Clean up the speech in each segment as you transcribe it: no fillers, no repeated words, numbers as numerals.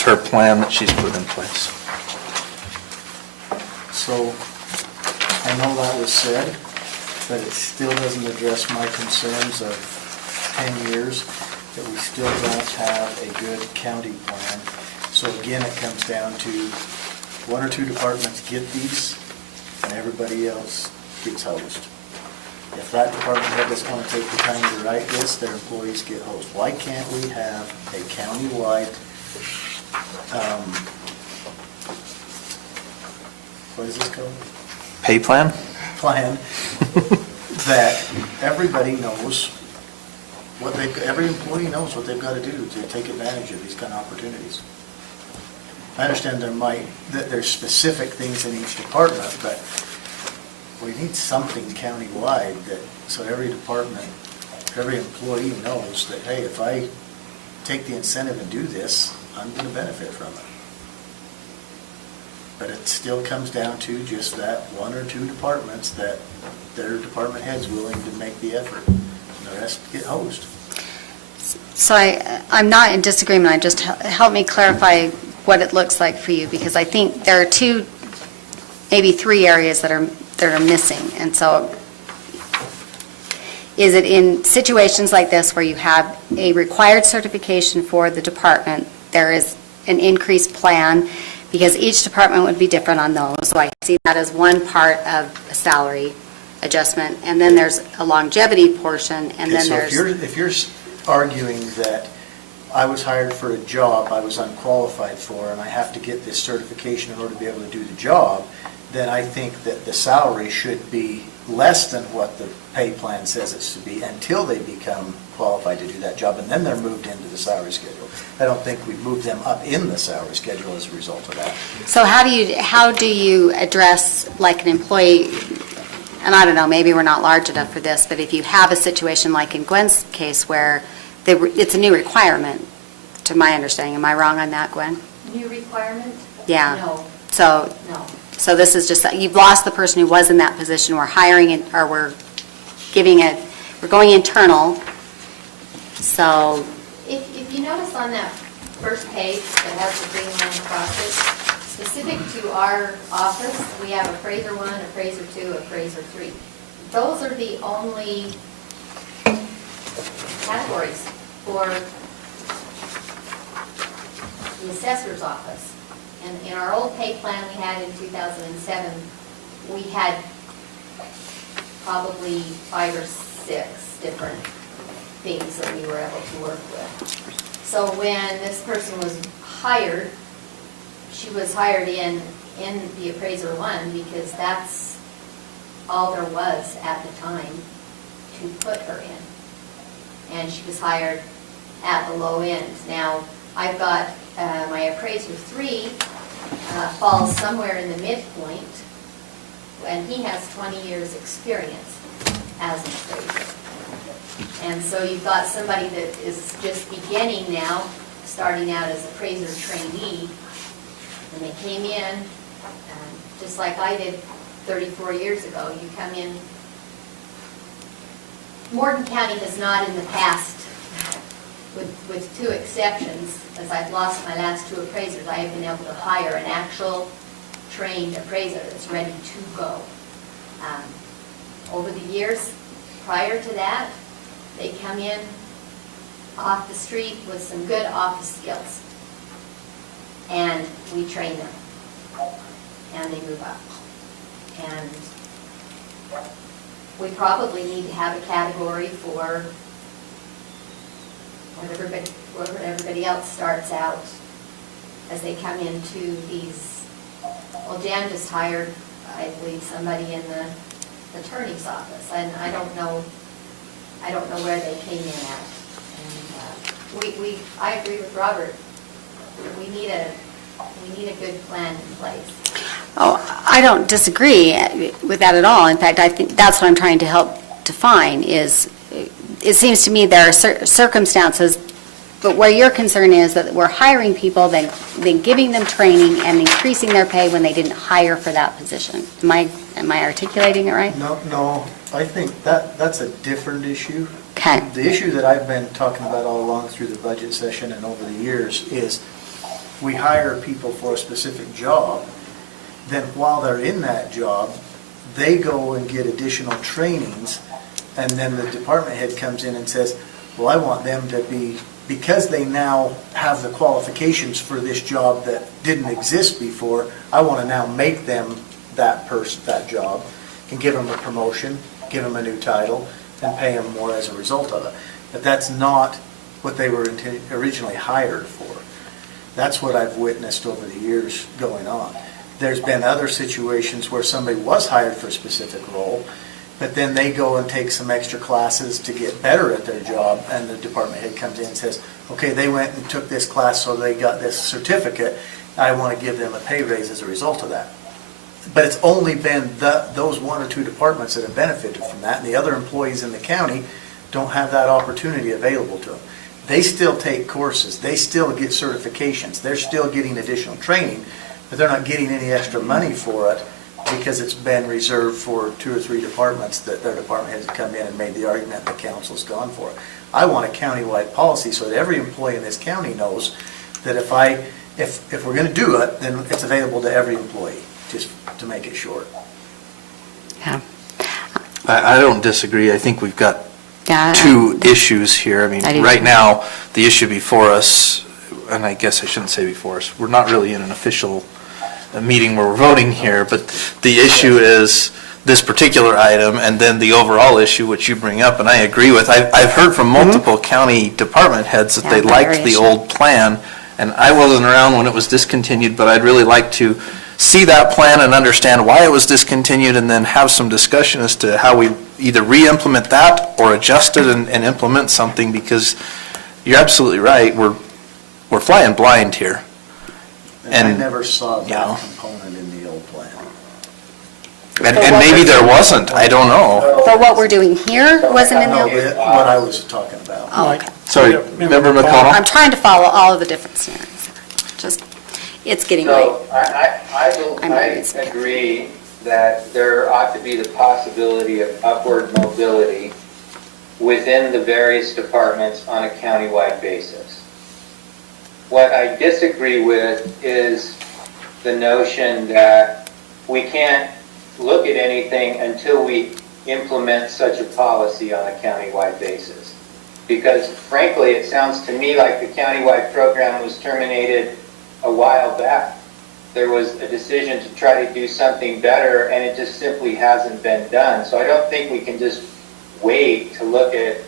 It's her plan that she's put in place. So, I know that was said, but it still doesn't address my concerns of 10 years, that we still don't have a good county plan. So again, it comes down to one or two departments get these, and everybody else gets hosed. If that department head doesn't want to take the time to write this, their employees get hosed. Why can't we have a county-wide, what is this called? Pay plan? Plan that everybody knows what they, every employee knows what they've got to do to take advantage of these kind of opportunities. I understand that there's specific things in each department, but we need something countywide that, so every department, every employee knows that, hey, if I take the incentive and do this, I'm going to benefit from it. But it still comes down to just that one or two departments that their department head's willing to make the effort, and the rest get hosed. So I'm not in disagreement. I just help me clarify what it looks like for you, because I think there are two, maybe three areas that are missing. And so is it in situations like this where you have a required certification for the department, there is an increased plan, because each department would be different on those. So I see that as one part of a salary adjustment. And then there's a longevity portion, and then So there's... if you're arguing that I was hired for a job I was unqualified for, and I have to get this certification in order to be able to do the job, then I think that the salary should be less than what the pay plan says it's to be until they become qualified to do that job, and then they're moved into the salary schedule. I don't think we move them up in the salary schedule as a result of that. So how do you address, like, an employee, and I don't know, maybe we're not large enough for this, but if you have a situation like in Gwen's case where it's a new requirement, to my understanding. Am I wrong on that, Gwen? New requirement? Yeah. No. So, No. so this is just, you've lost the person who was in that position. We're hiring it, or we're going internal. So, If you notice on that first page that has the green line across it, specific to our office, we have appraiser 1, appraiser 2, appraiser 3. Those are the only categories for the assessor's office. And in our old pay plan we had in 2007, we had probably 5 or 6 different things that we were able to work with. So when this person was hired, she was hired in the appraiser 1 because that's all there was at the time to put her in. And she was hired at the low end. Now, I've got my appraiser 3 falls somewhere in the midpoint, and he has 20 years experience as an appraiser. And so you've got somebody that is just beginning now, starting out as appraiser trainee, and they came in, just like I did 34 years ago. You come in. Morgan County has not in the past, with 2 exceptions, as I've lost my last 2 appraisers, I have been able to hire an actual trained appraiser that's ready to go. Over the years prior to that, they come in off the street with some good office skills, and we train them, and they move up. And we probably need to have a category for what everybody else starts out as they come into these. Well, Jan just hired, I believe, somebody in the attorney's office, and I don't know where they came in at. And I agree with Robert. We need a good plan in place. oh, I don't disagree with that at all. In fact, I think that's what I'm trying to help define is, it seems to me there are circumstances, but where your concern is that we're hiring people, then giving them training and increasing their pay when they didn't hire for that position. Am I articulating it right? No, I think that's a different issue. Okay. The issue that I've been talking about all along through the budget session and over the years is we hire people for a specific job, then while they're in that job, they go and get additional trainings, and then the department head comes in and says, well, I want them to be, because they now have the qualifications for this job that didn't exist before, I want to now make them that person, that job, and give them a promotion, give them a new title, and pay them more as a result of it. But that's not what they were originally hired for. That's what I've witnessed over the years going on. There's been other situations where somebody was hired for a specific role, but then they go and take some extra classes to get better at their job, and the department head comes in and says, okay, they went and took this class, so they got this certificate, I want to give them a pay raise as a result of that. But it's only been those one or two departments that have benefited from that, and the other employees in the county don't have that opportunity available to them. They still take courses, they still get certifications, they're still getting additional training, but they're not getting any extra money for it because it's been reserved for 2 or 3 departments that their department heads have come in and made the argument the council's gone for it. I want a countywide policy so that every employee in this county knows that if we're going to do it, then it's available to every employee, just to make it short. Yeah. I don't disagree. I think we've got Yeah. 2 issues here. I mean, I do right too. now, the issue before us, and I guess I shouldn't say before us, we're not really in an official meeting where we're voting here, but the issue is this particular item, and then the overall issue, which you bring up, and I agree with. I've heard from multiple county department heads that Yeah, they liked the variation. old plan, and I wasn't around when it was discontinued, but I'd really like to see that plan and understand why it was discontinued, and then have some discussion as to how we either re-implement that or adjust it and implement something, because you're absolutely right, we're flying blind here. And I And, never saw you know. that component in the old plan. And maybe there wasn't, I don't know. But what we're doing here wasn't in No, the, what I was talking about. oh, okay. Sorry, Member McConnell? I'm trying to follow all of the different scenarios. Just, it's getting late. So I agree that there ought to be the possibility of upward mobility within the various departments on a countywide basis. What I disagree with is the notion that we can't look at anything until we implement such a policy on a countywide basis. Because frankly, it sounds to me like the countywide program was terminated a while back. There was a decision to try to do something better, and it just simply hasn't been done. So I don't think we can just wait to look at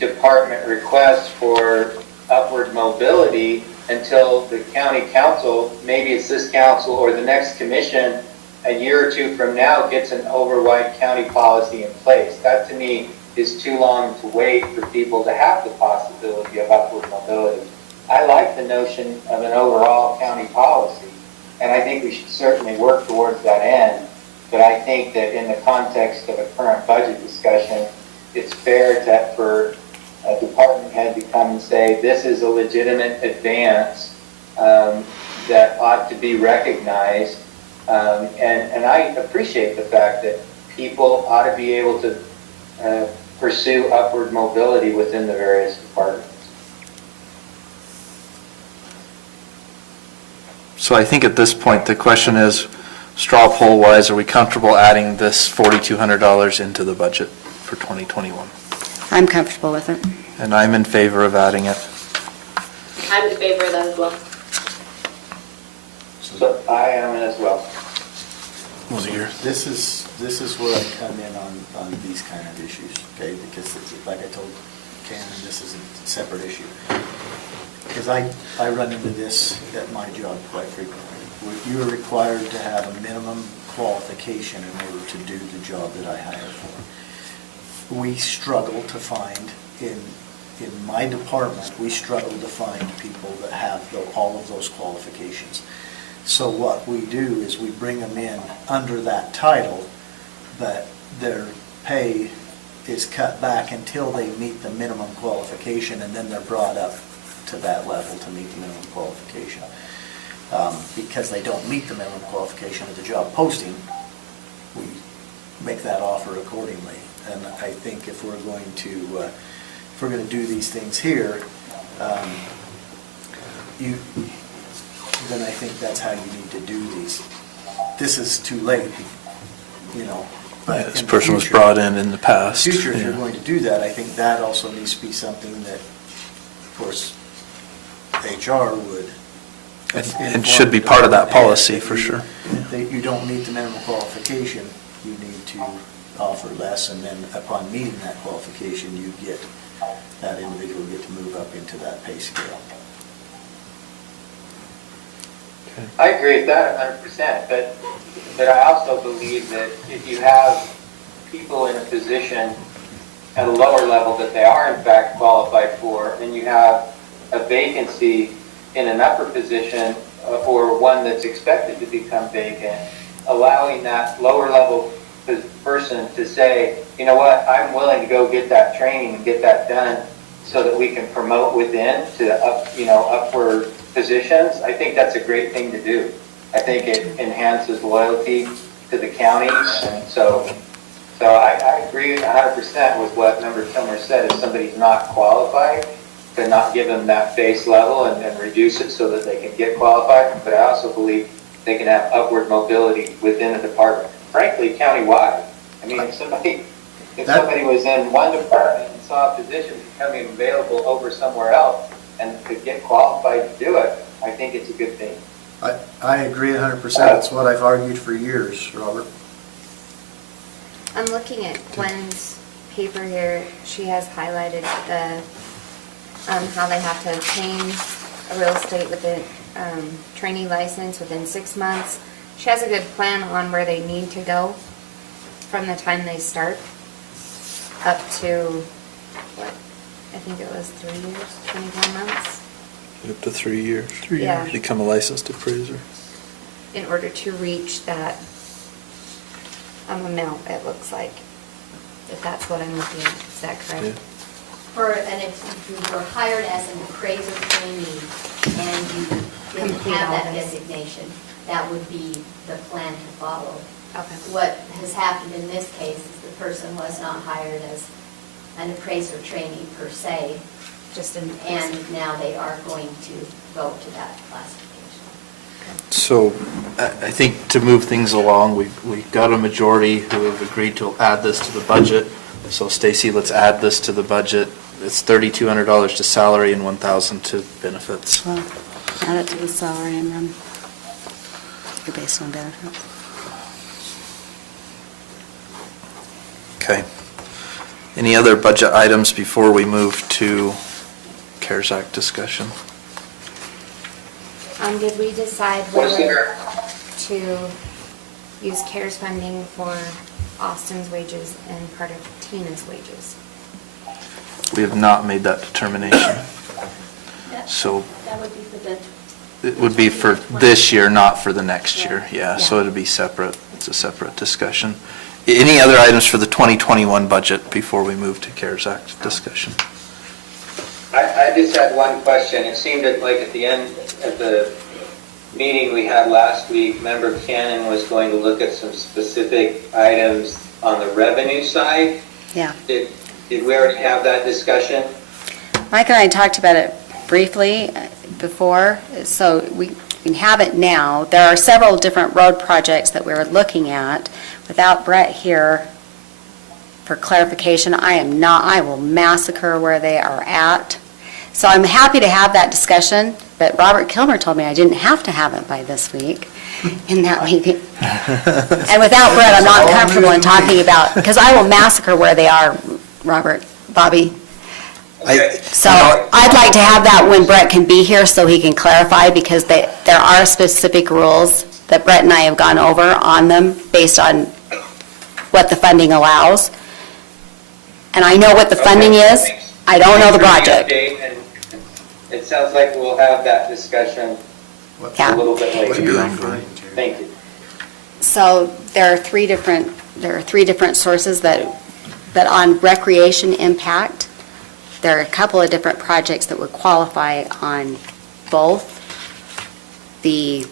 department requests for upward mobility until the county council, maybe it's this council or the next commission, a year or 2 from now gets an overwide county policy in place. That to me is too long to wait for people to have the possibility of upward mobility. I like the notion of an overall county policy, and I think we should certainly work towards that end. But I think that in the context of a current budget discussion, it's fair for a department head to come and say, this is a legitimate advance that ought to be recognized. And I appreciate the fact that people ought to be able to pursue upward mobility within the various departments. So I think at this point, the question is, straw poll wise, are we comfortable adding this $4,200 into the budget for 2021? I'm comfortable with it. And I'm in favor of adding it. I'm in favor of that as well. So I am as well. Was it your? This is where I come in on these kind of issues, okay? Because it's, like I told Ken, this is a separate issue. Because I run into this at my job quite frequently. You are required to have a minimum qualification in order to do the job that I hire for. We struggle to find, in my department, we struggle to find people that have all of those qualifications. So what we do is we bring them in under that title, but their pay is cut back until they meet the minimum qualification, and then they're brought up to that level to meet the minimum qualification. Because they don't meet the minimum qualification of the job posting, we make that offer accordingly. And I think if we're going to do these things here, then I think that's how you need to do these. This is too late, you know. but This in the person was future- brought in the past. In the future, if you're yeah. going to do that, I think that also needs to be something that, of course, HR would. And should be part of that policy, for sure. That you don't meet the minimum qualification, you need to offer less, and then upon meeting that qualification, you get, that individual get to move up into that pay scale. I agree with that 100%, but I also believe that if you have people in a position at a lower level that they are in fact qualified for, and you have a vacancy in an upper position or one that's expected to become vacant, allowing that lower level person to say, you know what, I'm willing to go get that training and get that done so that we can promote within to upward positions, I think that's a great thing to do. I think it enhances loyalty to the county, and so I agree 100% with what Member Kilmer said. If somebody's not qualified, to not give them that base level and reduce it so that they can get qualified. But I also believe they can have upward mobility within a department, frankly, countywide. I mean, if somebody was in one department and saw a position becoming available over somewhere else and could get qualified to do it, I think it's a good thing. I agree 100%. It's what I've argued for years, Robert. I'm looking at Gwen's paper here. She has highlighted the, how they have to obtain a real estate with a training license within 6 months. She has a good plan on where they need to go from the time they start up to, what, I think it was 3 years, 24 months, Up to 3 years. Yeah. Become a licensed appraiser. in order to reach that amount, it looks like. If that's what I'm looking at, is that correct? Yeah. If you were hired as an appraiser trainee and you didn't Complete have all that this. designation, that would be the plan to follow. Okay. What has happened in this case is the person was not hired as an appraiser trainee per se, Just in. and now they are going to go to that classification. So I think to move things along, we've got a majority who have agreed to add this to the budget. So Stacy, let's add this to the budget. It's $3,200 to salary and $1,000 to benefits. Well, add it to the salary and then you're based on benefits. Okay. Any other budget items before we move to CARES Act discussion? Did we decide Was whether there, to use CARES funding for Austin's wages and part of Tina's wages? We have not made that determination. So That would be for the. it would be for this year, not for the next year. Yeah, so Yeah. it'd be separate. It's a separate discussion. Any other items for the 2021 budget before we move to CARES Act discussion? I just had one question. It seemed that like at the end of the meeting we had last week, Member Cannon was going to look at some specific items on the revenue side. Yeah. Did we already have that discussion? Mike and I talked about it briefly before, so we can have it now. There are several different road projects that we're looking at. Without Brett here for clarification, I will massacre where they are at. So I'm happy to have that discussion, but Robert Kilmer told me I didn't have to have it by this week in that meeting. And without Brett, I'm not comfortable in talking about, because I will massacre where they are, Robert, Bobby. Okay. So I'd like to have that when Brett can be here so he can clarify, because there are specific rules that Brett and I have gone over on them based on what the funding allows. And I know what the funding is. I don't know the project. And it sounds like we'll have that discussion Yeah. a little bit What are later. you referring to? Thank you. So there are three different sources that on recreation impact, there are a couple of different projects that would qualify on both the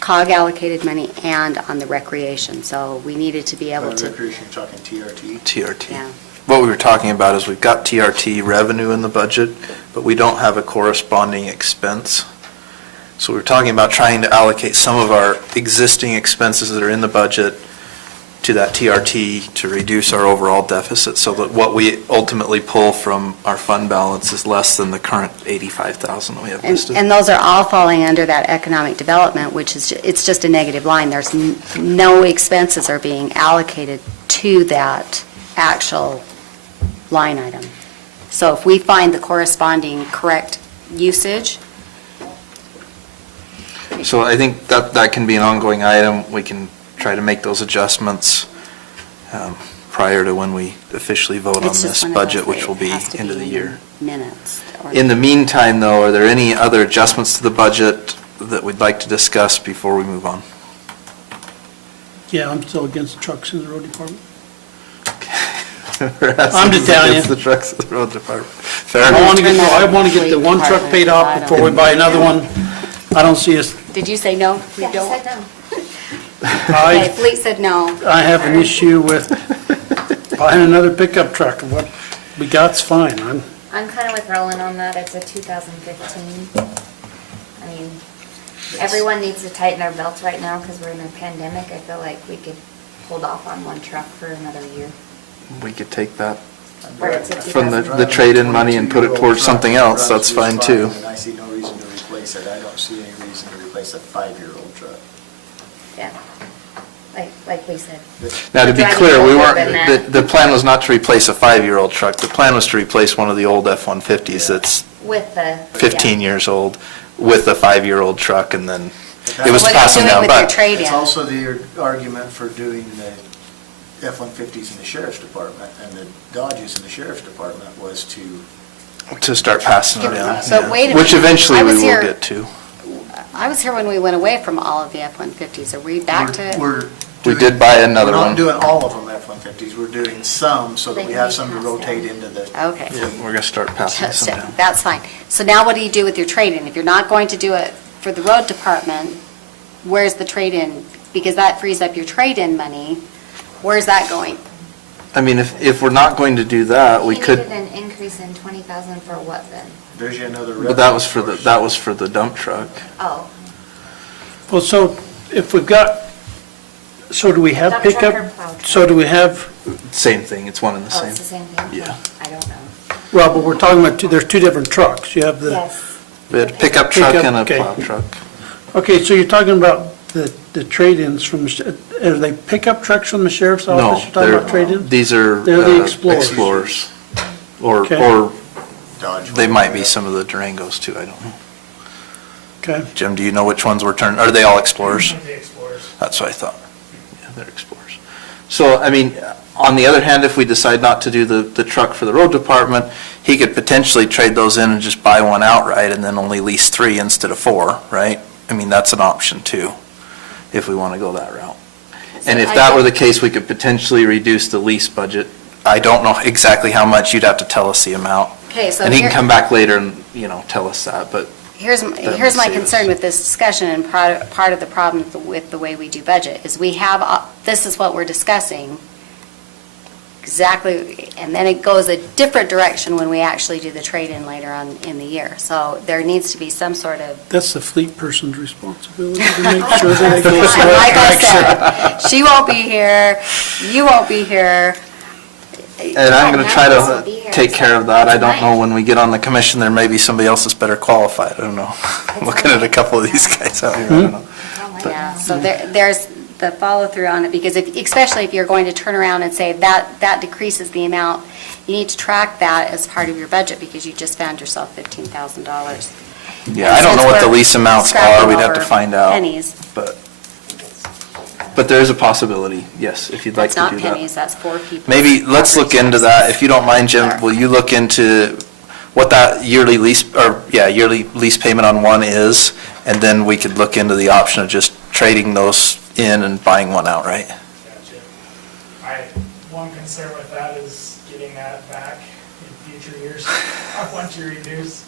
COG allocated money and on the recreation. So we needed to be able to, Recreation, you're talking TRT? TRT. yeah. What we were talking about is we've got TRT revenue in the budget, but we don't have a corresponding expense. So we're talking about trying to allocate some of our existing expenses that are in the budget to that TRT to reduce our overall deficit, so that what we ultimately pull from our fund balance is less than the current 85,000 that we have listed. And those are all falling under that economic development, which is, it's just a negative line. There's no expenses are being allocated to that actual line item. So if we find the corresponding correct usage, So I think that can be an ongoing item. We can try to make those adjustments prior to when we officially vote on it's this just one of those budget, which that will be has to end of the in year. Minutes. or- In the meantime, though, are there any other adjustments to the budget that we'd like to discuss before we move on? Yeah, I'm still against trucks in the road department. I'm just telling you. The trucks of the road department. Fair I enough. want to get the one truck paid off before we buy another one. I don't see us, Did you say no? You Yeah, don't? said no. Okay, I Fleet said no. have an issue with buying another pickup truck. What we got's fine. I'm kind of with Roland on that. It's a 2015. I mean, everyone needs to tighten their belts right now because we're in a pandemic. I feel like we could hold off on one truck for another year. We could take that Or it's a from the 2000. trade-in money and put it towards something else. That's fine, too. And I see no reason to replace it. I don't see any reason to replace a 5-year-old truck. Yeah, like we said. Now, to be Driving clear, we older weren't, than that. the plan was not to replace a 5-year-old truck. The plan was to replace one of the old F-150s that's With the. 15 years old with a 5-year-old truck, and then But it was What are you passing doing down. with your But trade-in? It's also the argument for doing the F-150s in the sheriff's department, and the Dodges in the sheriff's department was to start passing it But down. wait a minute. Which eventually I we was will here- get to. I was here when we went away from all of the F-150s. Are we back to? We did buy another We're one. not doing all of them F-150s, we're doing some so that They we can have be some to passed rotate down. into the. Okay. Yeah, we're gonna start passing some down. That's fine. So now what do you do with your trade-in? If you're not going to do it for the road department, where's the trade-in? Because that frees up your trade-in money. Where's that going? I mean, if we're not going to do that, we He could, needed an increase in 20,000 for what then? There's you another. but that was for the dump truck. Oh, Well, so if we've got, so do we have Dump truck pickup? or plow truck? So do we have, Same thing, it's one and the oh, same. it's the same thing? Yeah. I don't know. well, but we're talking about, there's two different trucks. You have the, Yes. We had a pickup truck Pickup, and a okay. plow truck. okay, so you're talking about the trade-ins from, are they pickup trucks from the sheriff's No, office? You're talking about they're, trade-ins? these are They're the uh, Explorers. Explorers. Or Okay. Dodge. they might be some of the Durangos too, I don't know. Okay, Jim, do you know which ones were turned, are they all Explorers? The Explorers. That's what I thought. Yeah, they're Explorers. So, I mean, on the other hand, if we decide not to do the truck for the road department, he could potentially trade those in and just buy one outright and then only lease 3 instead of 4, right? I mean, that's an option too, if we want to go that route. And if that were the case, we could potentially reduce the lease budget. I don't know exactly how much, you'd have to tell us the amount. Okay, so And he can here- come back later and, tell us that, but Here's my might concern save us. with this discussion, and part of the problem with the way we do budget, is we have, this is what we're discussing, exactly, and then it goes a different direction when we actually do the trade-in later on in the year. So there needs to be some sort of, that's the fleet person's responsibility to make sure that it goes the like I right direction. said, she won't be here, you won't be here. And I'm going to try none of us will be to here, take so care of that. I don't know tonight. when we get on the commission, there may be somebody else that's better qualified. I don't know. I'm looking at a couple of these guys out here. I don't know. Yeah, so there's the follow-through on it, because especially if you're going to turn around and say that decreases the amount, you need to track that as part of your budget, because you just found yourself $15,000. Yeah, I don't know what the lease amounts are. We'd have to Scrapping find over out. pennies. But there is a possibility, yes, if you'd like It's to not do pennies, that. that's 4 people. Maybe, let's look into that. If you don't mind, Jim, will you look into what that yearly lease payment on one is? And then we could look into the option of just trading those in and buying one outright. Gotcha. One concern with that is getting that back in future years, once you reduce.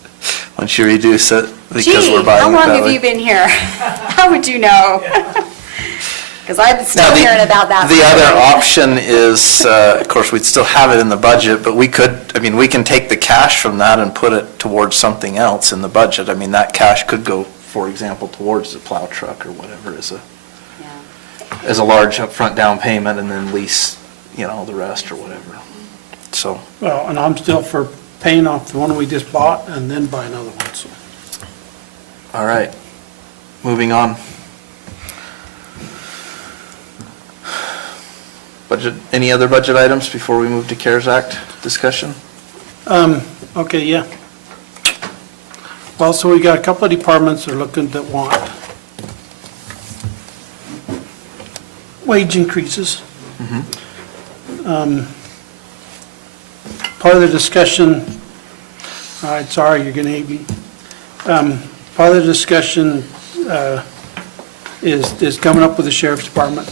Once you reduce it, because Gee, we're buying how it long that have way. you been here? How would you know? Because I'm still Now, hearing about that. The other option is, of course, we'd still have it in the budget, but we can take the cash from that and put it towards something else in the budget. I mean, that cash could go for example, towards the plow truck or whatever Yeah. as a large upfront down payment and then lease, the rest or whatever. So, Well, and I'm still for paying off the one we just bought and then buy another one, so. all right, moving on. Budget, any other budget items before we move to CARES Act discussion? Okay, yeah. Well, so we got a couple of departments that are looking, that want wage increases. Part of the discussion, all right, sorry, you're gonna hate me. Part of the discussion is coming up with the sheriff's department.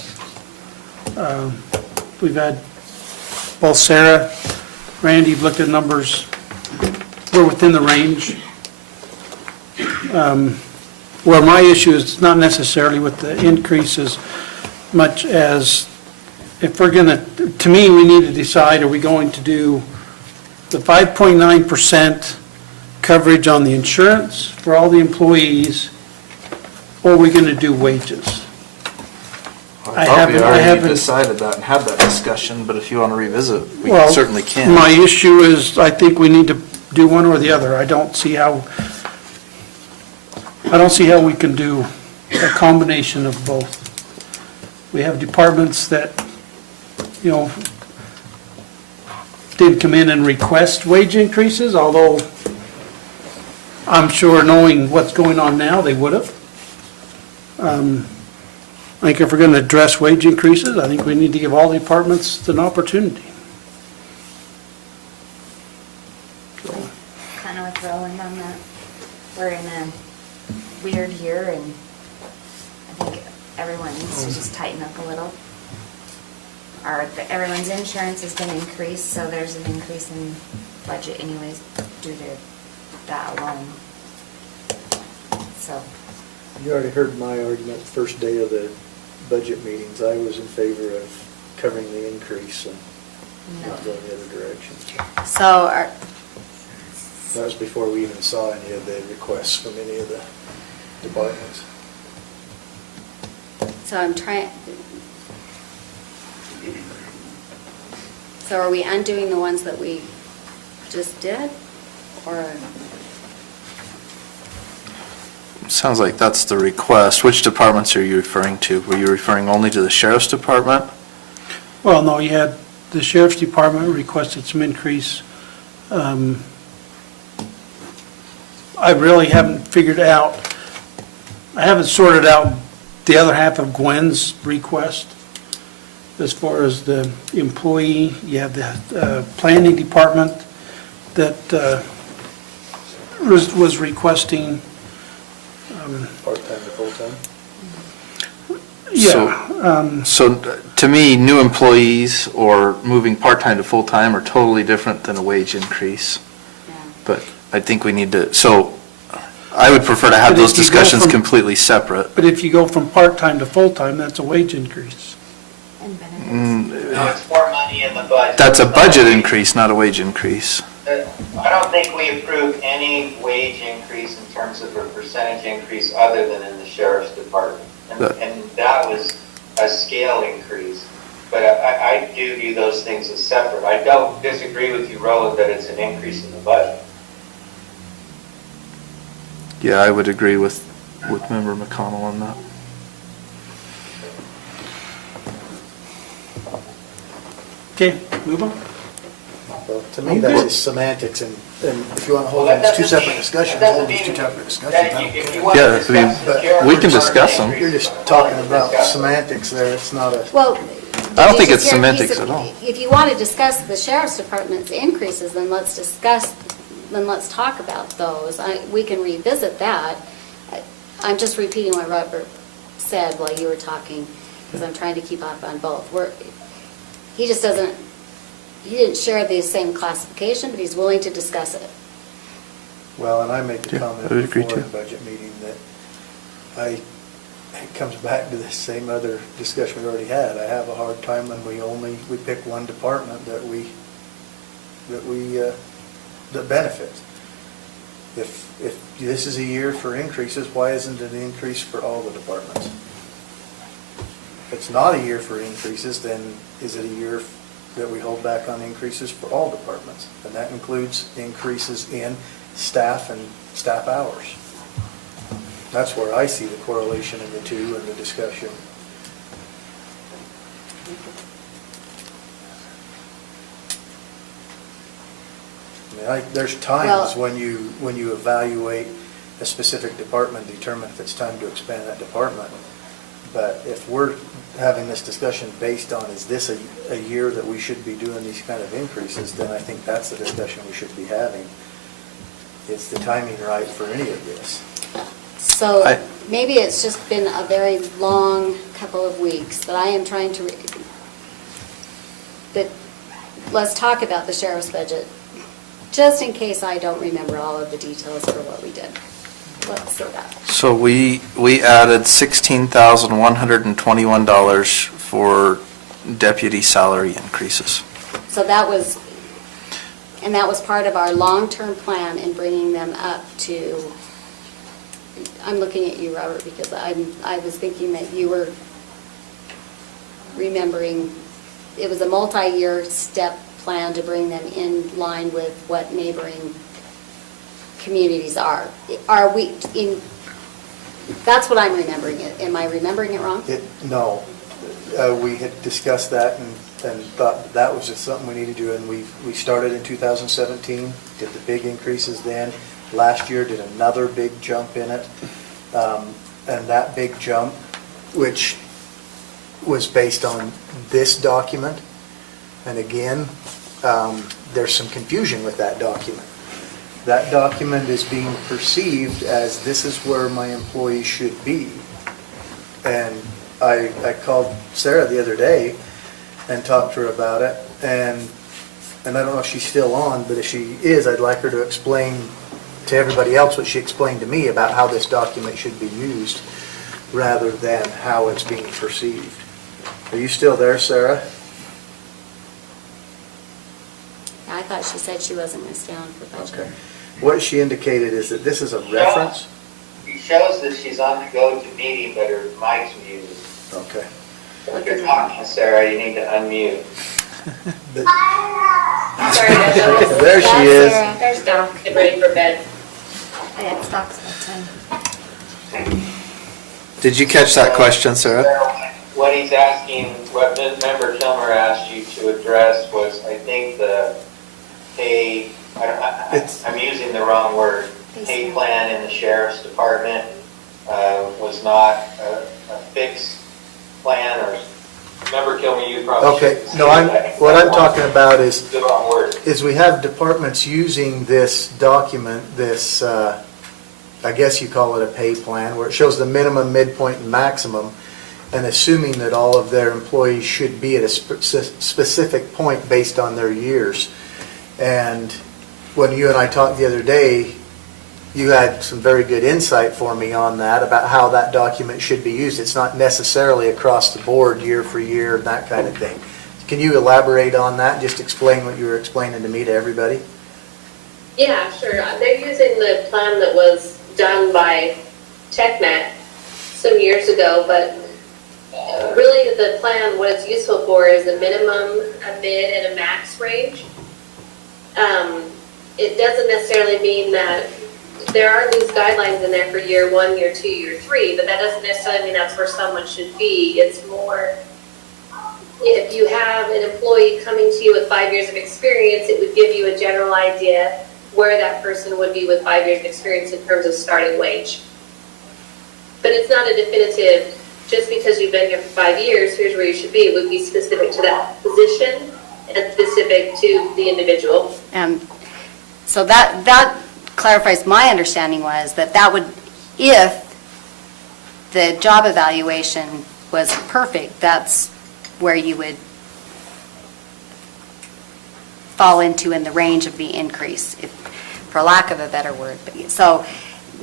We've had both Sarah, Randy have looked at numbers. We're within the range. Where my issue is not necessarily with the increase as much as if we're gonna, to me, we need to decide, are we going to do the 5.9% coverage on the insurance for all the employees, or are we gonna do wages? I thought we haven't- already decided that and had that discussion, but if you want to revisit, we Well, certainly can. My issue is, I think we need to do one or the other. I don't see how we can do a combination of both. We have departments that, did come in and request wage increases, although I'm sure knowing what's going on now, they would have. I think if we're going to address wage increases, I think we need to give all departments an opportunity. Kind of with Roland on that. We're in a weird year and I think everyone needs to just tighten up a little. Everyone's insurance is going to increase, so there's an increase in budget anyways due to that alone. So, You already heard my argument first day of the budget meetings. I was in favor of covering the increase and not going the other direction. So, That was before we even saw any of the requests from any of the departments. I'm trying, so are we undoing the ones that we just did, or? Sounds like that's the request. Which departments are you referring to? Were you referring only to the sheriff's department? Well, no, you had the sheriff's department requested some increase. I really haven't figured out, I haven't sorted out the other half of Gwen's request. As far as the employee, you have the planning department that was requesting, Part-time to full-time? yeah. So to me, new employees or moving part-time to full-time are totally different than a wage increase. But I think we need to, so I would prefer to have But those if you go discussions from- completely separate. But if you go from part-time to full-time, that's a wage increase. and benefits. No, it's more money in the budget. That's a budget increase, not a wage increase. I don't think we approved any wage increase in terms of a percentage increase other than in the sheriff's department. And that was a scale increase. But I do view those things as separate. I don't disagree with you, Roland, that it's an increase in the budget. Yeah, I would agree with Member McConnell on that. Okay, move on. Well, to me, that's just semantics, and if you want to hold Well, these that two doesn't separate mean- discussions, that hold doesn't these two mean separate discussions. that I don't if care. you want to Yeah, I discuss mean, the but sheriff's we can department discuss them. increase, You're just talking about discuss them. semantics there, it's not a, Well. I don't think did you it's hear a piece semantics of- at all. If you want to discuss the sheriff's department's increases, then let's talk about those. We can revisit that. I'm just repeating what Robert said while you were talking, because I'm trying to keep up on both. He just doesn't, he didn't share the same classification, but he's willing to discuss it. well, and I made the Yeah, comment I would agree before in too. the budget meeting that it comes back to the same other discussion we already had. I have a hard time when we pick one department that benefits. If this is a year for increases, why isn't it an increase for all the departments? If it's not a year for increases, then is it a year that we hold back on increases for all departments? And that includes increases in staff and staff hours. That's where I see the correlation in the two and the discussion. I mean, there's times Well- when you evaluate a specific department, determine if it's time to expand that department. But if we're having this discussion based on, is this a year that we should be doing these kind of increases, then I think that's the discussion we should be having. Is the timing right for any of this? So I- maybe it's just been a very long couple of weeks that I am trying to, but let's talk about the sheriff's budget, just in case I don't remember all of the details for what we did. Let's say that. So we added $16,121 for deputy salary increases. So that was, and that was part of our long-term plan in bringing them up to, I'm looking at you, Robert, because I was thinking that you were remembering, it was a multi-year step plan to bring them in line with what neighboring communities are. Are we in, that's what I'm remembering it. Am I remembering it wrong? No. We had discussed that and thought that was just something we needed to do, and we started in 2017, did the big increases then. Last year did another big jump in it, and that big jump, which was based on this document, and again, there's some confusion with that document. That document is being perceived as this is where my employee should be. And I called Sarah the other day and talked to her about it, and I don't know if she's still on, but if she is, I'd like her to explain to everybody else what she explained to me about how this document should be used rather than how it's being perceived. Are you still there, Sarah? I thought she said she wasn't going to stay on for budget. Okay. What she indicated is that this is a reference. It shows that she's on the go-to meeting, but her mic's muted. Okay. If you're talking, Sarah, you need to unmute. Sorry, guys, I was There she is. There's Doc. getting ready for bed. Yeah, it's Doc's bedtime. Did you catch that question, Sarah? What he's asking, what Member Kilmer asked you to address was, I think, the pay, I'm using the wrong word, pay plan in the sheriff's department was not a fixed plan, or, Member Kilmer, you probably Okay, should no, say that. what I'm talking about is The wrong word. we have departments using this document, this, I guess you call it a pay plan, where it shows the minimum, midpoint, and maximum, and assuming that all of their employees should be at a specific point based on their years. And when you and I talked the other day, you had some very good insight for me on that, about how that document should be used. It's not necessarily across the board, year for year, and that kind of thing. Can you elaborate on that? Just explain what you were explaining to me to everybody? Yeah, sure. They're using the plan that was done by TechNet some years ago, but really the plan, what it's useful for is a minimum, a mid, and a max range. It doesn't necessarily mean that there are these guidelines in there for year 1, year 2, year 3, but that doesn't necessarily mean that's where someone should be. It's more, if you have an employee coming to you with 5 years of experience, it would give you a general idea where that person would be with 5 years of experience in terms of starting wage. But it's not a definitive, just because you've been here for 5 years, here's where you should be. It would be specific to that position and specific to the individual. And so that clarifies, my understanding was that would, if the job evaluation was perfect, that's where you would fall into in the range of the increase, for lack of a better word. So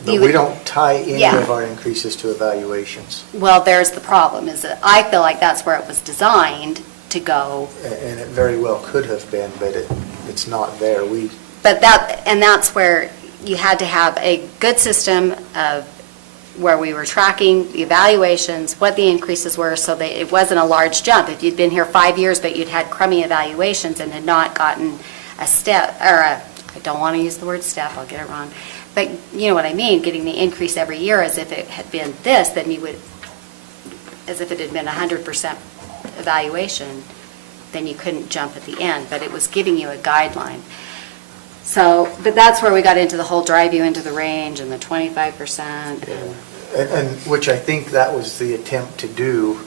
But you we would, don't tie any Yeah. of our increases to evaluations. well, there's the problem, is that I feel like that's where it was designed to go. And it very well could have been, but it's not there. But that's where you had to have a good system of where we were tracking the evaluations, what the increases were, so that it wasn't a large jump. If you'd been here 5 years, but you'd had crummy evaluations and had not gotten a step, or a, I don't want to use the word step, I'll get it wrong, but you know what I mean, getting the increase every year as if it had been this, then you would, as if it had been 100% evaluation, then you couldn't jump at the end, but it was giving you a guideline. So, but that's where we got into the whole drive you into the range and the 25%. And which I think that was the attempt to do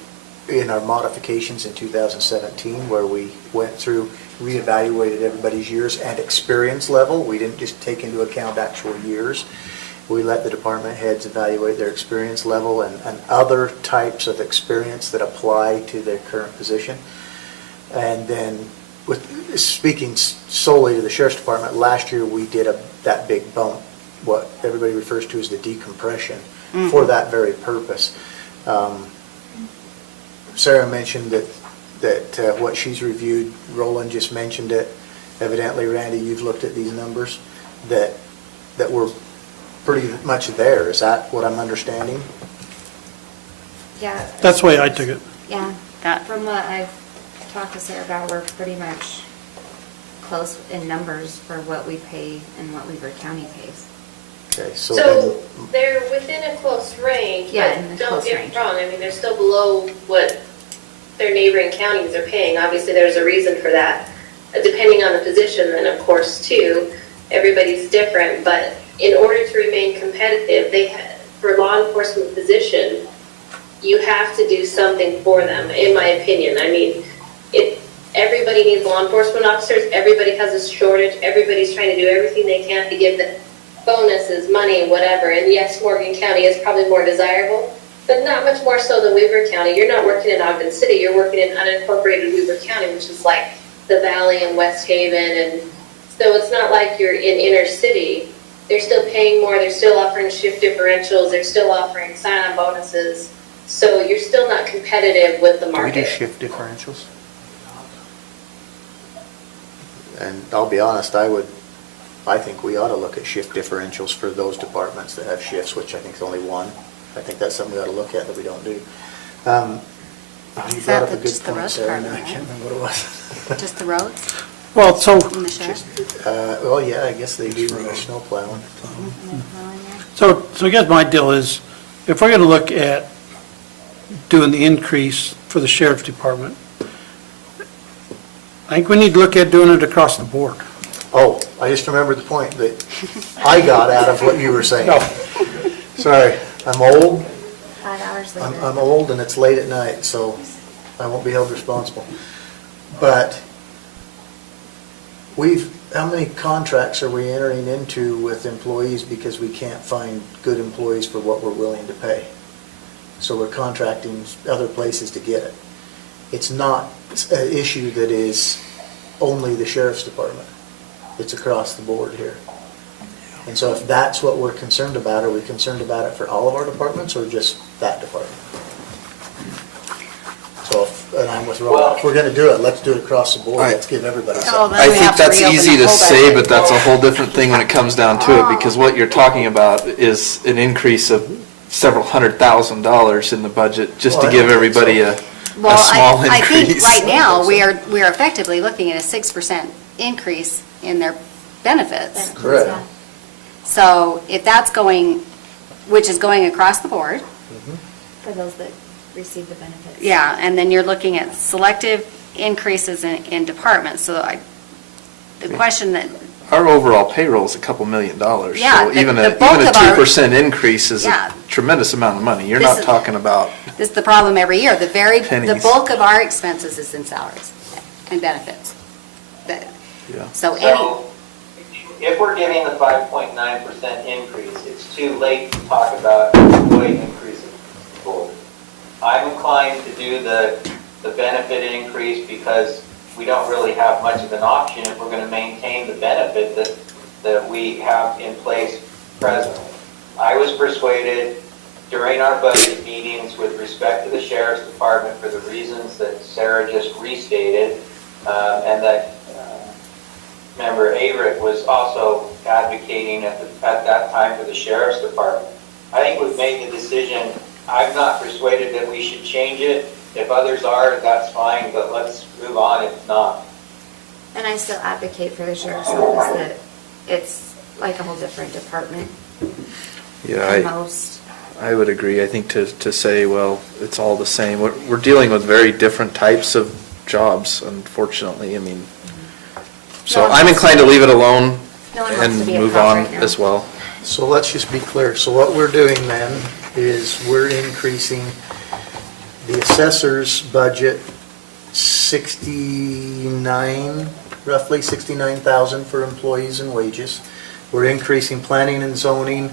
in our modifications in 2017, where we went through, reevaluated everybody's years and experience level. We didn't just take into account actual years. We let the department heads evaluate their experience level and other types of experience that apply to their current position. And then, with speaking solely to the sheriff's department, last year we did that big bump, what everybody refers to as the decompression, for that very purpose. Sarah mentioned that what she's reviewed, Roland just mentioned it. Evidently, Randy, you've looked at these numbers that were pretty much there. Is that what I'm understanding? Yeah. That's the way I took it. Yeah, That- from what I've talked to Sarah about, we're pretty much close in numbers for what we pay and what Weaver County pays. Okay, so So then, they're within a close range, Yeah, in the but don't close get range. me wrong, I mean, they're still below what their neighboring counties are paying. Obviously, there's a reason for that. Depending on the position, then of course, too, everybody's different, but in order to remain competitive, for law enforcement position, you have to do something for them, in my opinion. I mean, everybody needs law enforcement officers, everybody has a shortage, everybody's trying to do everything they can to give them bonuses, money, whatever, and yes, Morgan County is probably more desirable, but not much more so than Weaver County. You're not working in Ogden City, you're working in unincorporated Weaver County, which is like the Valley and West Haven, and so it's not like you're in inner city. They're still paying more, they're still offering shift differentials, they're still offering sign-on bonuses, so you're still not competitive with the do we do market. shift differentials? And I'll be honest, I think we ought to look at shift differentials for those departments that have shifts, which I think is only one. I think that's something we ought to look at that we don't do. You Is brought that up a good just the point, road Sarah, and I department, can't remember what it was. Just the roads Well, so, and the sheriff? Well, yeah, I guess they do their snow plowing. so I guess my deal is, if we're going to look at doing the increase for the sheriff's department, I think we need to look at doing it across the board. Oh, I just remembered the point that I got out of what you were saying. Sorry, I'm old. 5 hours later. I'm old and it's late at night, so I won't be held responsible. But how many contracts are we entering into with employees because we can't find good employees for what we're willing to pay? So we're contracting other places to get it. It's not an issue that is only the sheriff's department. It's across the board here. And so if that's what we're concerned about, are we concerned about it for all of our departments or just that department? So, and I'm with Rob, if we're gonna do it, let's do it across the board, let's give everybody Oh, something. then I we think have to that's reopen easy the to whole say, budget. but that's a whole different thing when it comes down to it, because what you're talking about is an increase of several $100,000 in the budget, just Well, to I give don't think everybody so. a small increase. I think right now, we are effectively looking at a 6% increase in their benefits. Correct. Yeah. So if that's going, which is going across the board, For those that receive the benefits. yeah, and then you're looking at selective increases in departments. So the question that, Our overall payroll is a couple $1 million. Yeah, So the even a bulk of our- 2% increase is Yeah. a tremendous amount of money. You're This not is- talking about, this is the problem every year, the Pennies. bulk of our expenses is in salaries and benefits. yeah. So any, So if we're getting the 5.9% increase, it's too late to talk about employee increases. I'm inclined to do the benefit increase because we don't really have much of an option if we're going to maintain the benefit that we have in place presently. I was persuaded during our budget meetings with respect to the sheriff's department for the reasons that Sarah just restated, and that member Averitt was also advocating at that time for the sheriff's department. I think we've made the decision. I'm not persuaded that we should change it. If others are, that's fine, but let's move on if not. And I still advocate for the sheriff's office that it's like a whole different department than Yeah, most. I would agree. I think to say, well, it's all the same. We're dealing with very different types of jobs, unfortunately. I mean, so I'm inclined to leave it alone No one wants and to be a move cop on right now. as well. So let's just be clear. So what we're doing then is we're increasing the assessor's budget 69, roughly 69,000 for employees and wages. We're increasing planning and zoning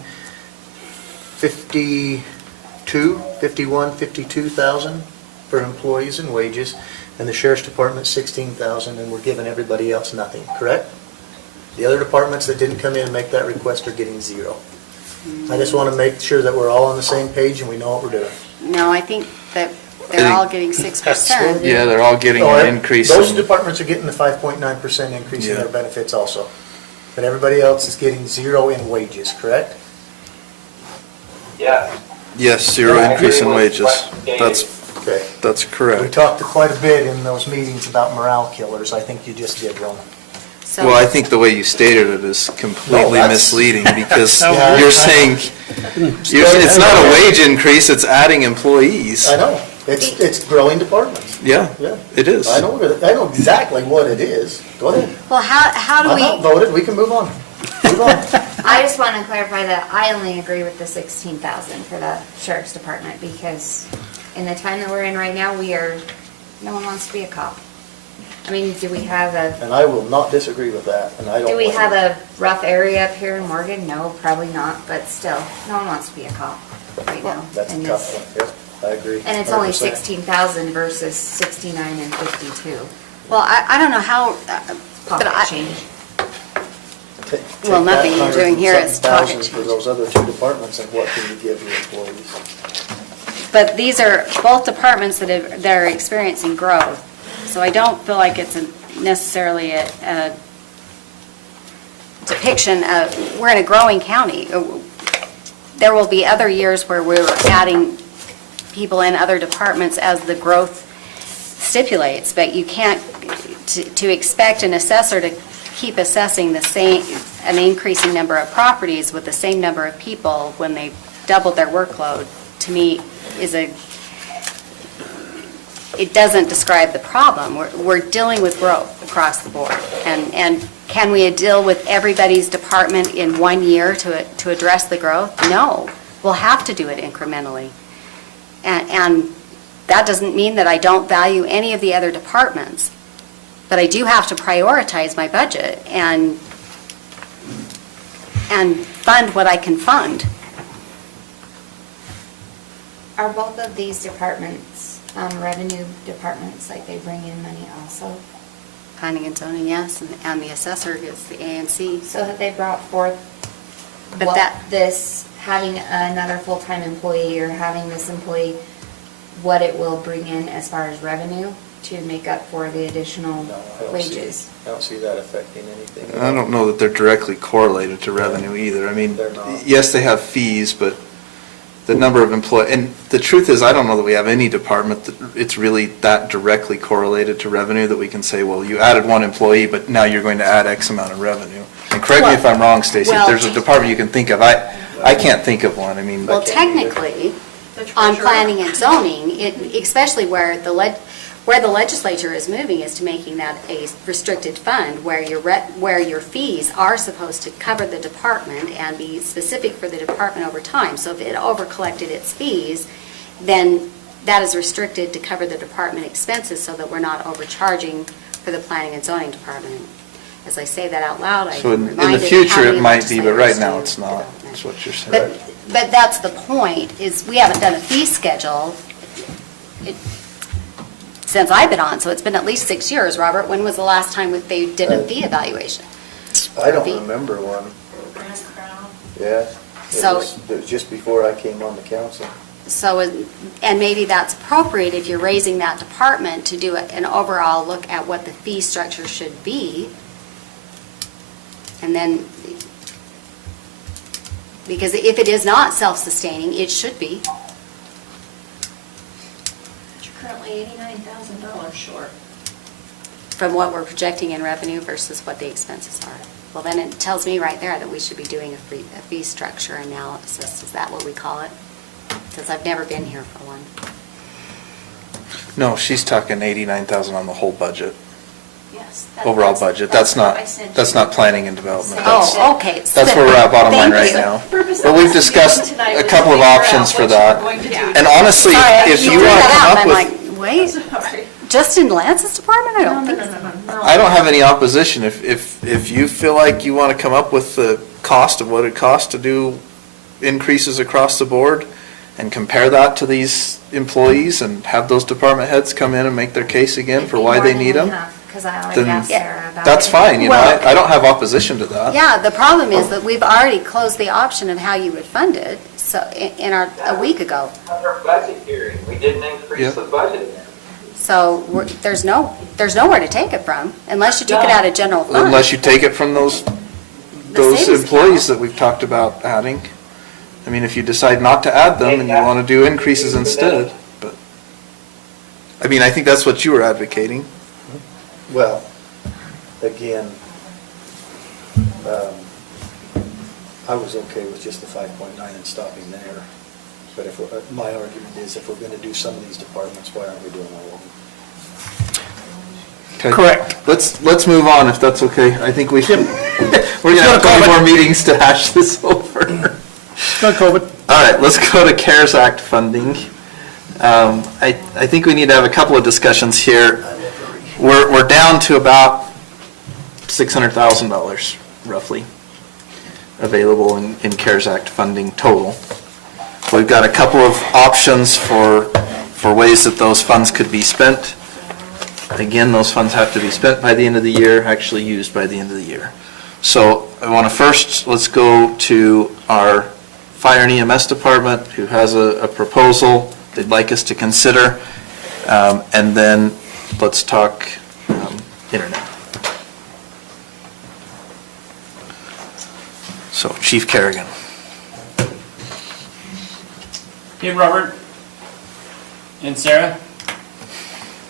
52,000 for employees and wages, and the sheriff's department 16,000, and we're giving everybody else nothing, correct? The other departments that didn't come in and make that request are getting zero. I just want to make sure that we're all on the same page and we know what we're doing. No, I think that they're all getting 6%. Yeah, they're all getting Oh, an increase. Those in- departments are getting the 5.9% increase in Yeah. their benefits also. But everybody else is getting zero in wages, correct? Yeah. Yes, zero Yeah, I increase in agree with wages. what Dave- Okay. That's We correct. talked quite a bit in those meetings about morale killers. I think you just did one. So- Well, I think the way you stated it is completely that's- misleading because Yeah. you're saying, it's not a wage increase, it's adding employees. I know. It's growing departments. Yeah, Yeah. it is. I know exactly what it is. Go ahead. Well, how do I'm we? not voted. We can move on. Move on. I just want to clarify that I only agree with the 16,000 for the sheriff's department because in the time that we're in right now, no one wants to be a cop. I mean, do we have And I will not disagree with that, and I don't. do we blame have you. a rough area up here in Morgan? No, probably not, but still, no one wants to be a cop right now. That's a in tough this. one. Yep, I agree. And it's only 100%. 16,000 versus 69 and 52. Well, I don't know how, but Pocket I, change. Take Well, that nothing you're doing here is 100,000 pocket for change. those other two departments, and what can you give your employees? but these are both departments that are experiencing growth. So I don't feel like it's necessarily a depiction of, we're in a growing county. There will be other years where we're adding people in other departments as the growth stipulates, but you can't, to expect an assessor to keep assessing an increasing number of properties with the same number of people when they doubled their workload, to me, it doesn't describe the problem. We're dealing with growth across the board. And can we deal with everybody's department in 1 year to address the growth? No. We'll have to do it incrementally. And that doesn't mean that I don't value any of the other departments, but I do have to prioritize my budget and fund what I can fund. Are both of these departments revenue departments, like they bring in money also? Planning and zoning, yes, and the assessor is the ANC. So have they brought forth But that- this, having another full-time employee or having this employee, what it will bring in as far as revenue to make up for the additional No, I don't see- wages? I don't see that affecting anything. I don't know that they're directly correlated to revenue either. I mean, They're not. yes, they have fees, but the number of employees, and the truth is, I don't know that we have any department that it's really that directly correlated to revenue that we can say, well, you added one employee, but now you're going to add X amount of revenue. And correct me if I'm wrong, Stacy, if Well- there's a department you can think of, I can't think of one. I mean, Well, technically, on planning and zoning, especially where the legislature is moving is to making that a restricted fund where your fees are supposed to cover the department and be specific for the department over time. So if it over-collected its fees, then that is restricted to cover the department expenses so that we're not overcharging for the planning and zoning department. As I say that out loud, I'm so in reminded the how future, it many might be, but right legislators now do it's not. development. That's what you're saying. But that's the point, is we haven't done a fee schedule since I've been on, so it's been at least 6 years. Robert, when was the last time that they did a fee evaluation? I don't remember one. Yeah. So- It was just before I came on the council. So, and maybe that's appropriate if you're raising that department to do an overall look at what the fee structure should be. And then, because if it is not self-sustaining, it should be. You're currently $89,000 short. From what we're projecting in revenue versus what the expenses are. Well, then it tells me right there that we should be doing a fee structure analysis. Is that what we call it? Because I've never been here for one. No, she's talking 89,000 on the whole budget, Yes. overall budget. That's what I sent not you. planning and development. Oh, okay. That's where we're at bottom line right Thank you. now. Purpose of But we've this meeting discussed tonight a was couple to of figure out options for what that. you were going to do. And honestly, Sorry, if you threw want to that come out, up and with, I'm like, wait, Sorry. just in Lance's department? I No, don't no, think no, so. no, no. I don't have any opposition. If you feel like you want to come up with the cost of what it costs to do increases across the board and compare that to these employees and have those department heads come in and make their case again for why they need them, Because I already then asked Sarah about it. that's fine, you know, Well- I don't have opposition to that. Yeah, the problem is that we've already closed the option of how you would fund it, so, a week ago. Under budget hearing, we didn't increase the budget. So there's nowhere to take it from, unless you took it out of general fund. Unless you take it from those savings employees account. that we've talked about adding. I mean, if you decide not to add them and you want to do increases instead, but, I mean, I think that's what you were advocating. Well, again, I was okay with just the 5.9 and stopping there. But my argument is if we're going to do some of these departments, why aren't we doing all of them? Okay. Correct. Let's move on if that's okay. I think we're going to have go plenty with- more meetings to hash this over. Go COVID. All right, let's go to CARES Act funding. I think we need to have a couple of discussions here. We're down to about $600,000 roughly available in CARES Act funding total. We've got a couple of options for ways that those funds could be spent. Again, those funds have to be spent by the end of the year, actually used by the end of the year. So I want to let's go to our Fire and EMS department, who has a proposal they'd like us to consider, and then let's talk internet. So Chief Kerrigan. Hey, Robert and Sarah.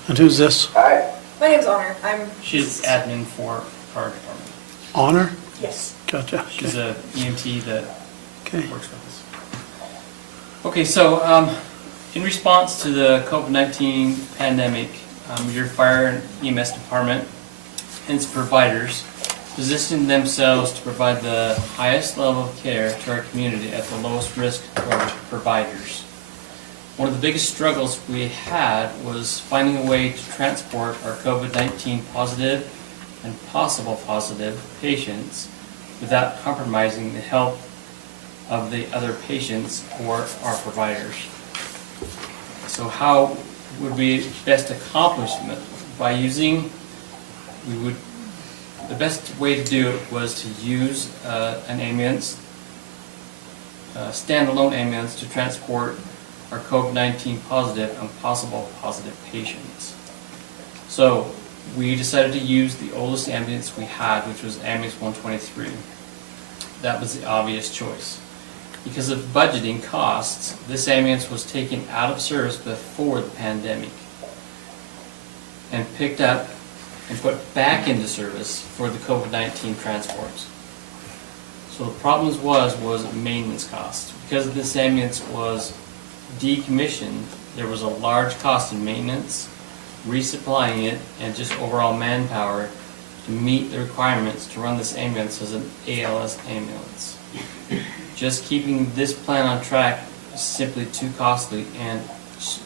And who's this? Hi. My name's Honor. She's admin for our department. Honor? Yes. Gotcha. She's Okay. a EMT that Okay. works with us. Okay, so in response to the COVID-19 pandemic, your fire and EMS department and its providers positioned themselves to provide the highest level of care to our community at the lowest risk to our providers. One of the biggest struggles we had was finding a way to transport our COVID-19 positive and possible positive patients without compromising the health of the other patients or our providers. So how would we best accomplish it? By using, the best way to do it was to use an ambulance, a standalone ambulance to transport our COVID-19 positive and possible positive patients. So we decided to use the oldest ambulance we had, which was ambulance 123. That was the obvious choice. Because of budgeting costs, this ambulance was taken out of service before the pandemic and picked up and put back into service for the COVID-19 transports. So the problems was maintenance costs. Because this ambulance was decommissioned, there was a large cost in maintenance, resupplying it, and just overall manpower to meet the requirements to run this ambulance as an ALS ambulance. Just keeping this plan on track is simply too costly and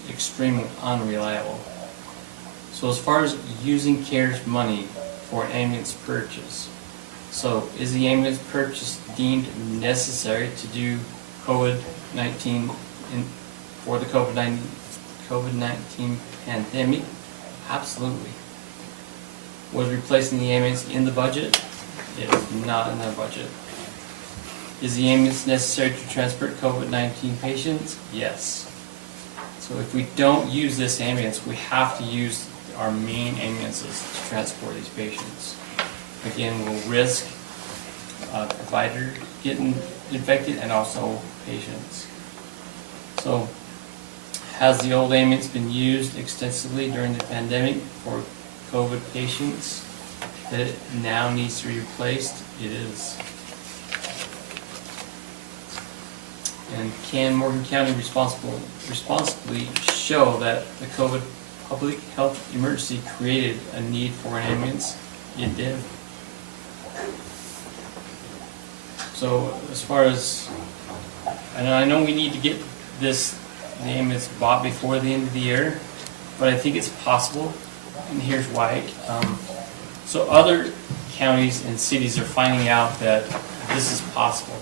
extremely unreliable. So as far as using CARES money for ambulance purchase, so is the ambulance purchase deemed necessary to do COVID-19 for the COVID-19 pandemic? Absolutely. Was replacing the ambulance in the budget? It is not in the budget. Is the ambulance necessary to transport COVID-19 patients? Yes. So if we don't use this ambulance, we have to use our main ambulances to transport these patients. Again, we'll risk providers getting infected and also patients. So, has the old ambulance been used extensively during the pandemic for COVID patients that it now needs to be replaced? It is. And can Morgan County responsibly show that the COVID public health emergency created a need for an ambulance? It did. So as far as, and I know we need to get the ambulance bought before the end of the year, but I think it's possible, and here's why. So other counties and cities are finding out that this is possible.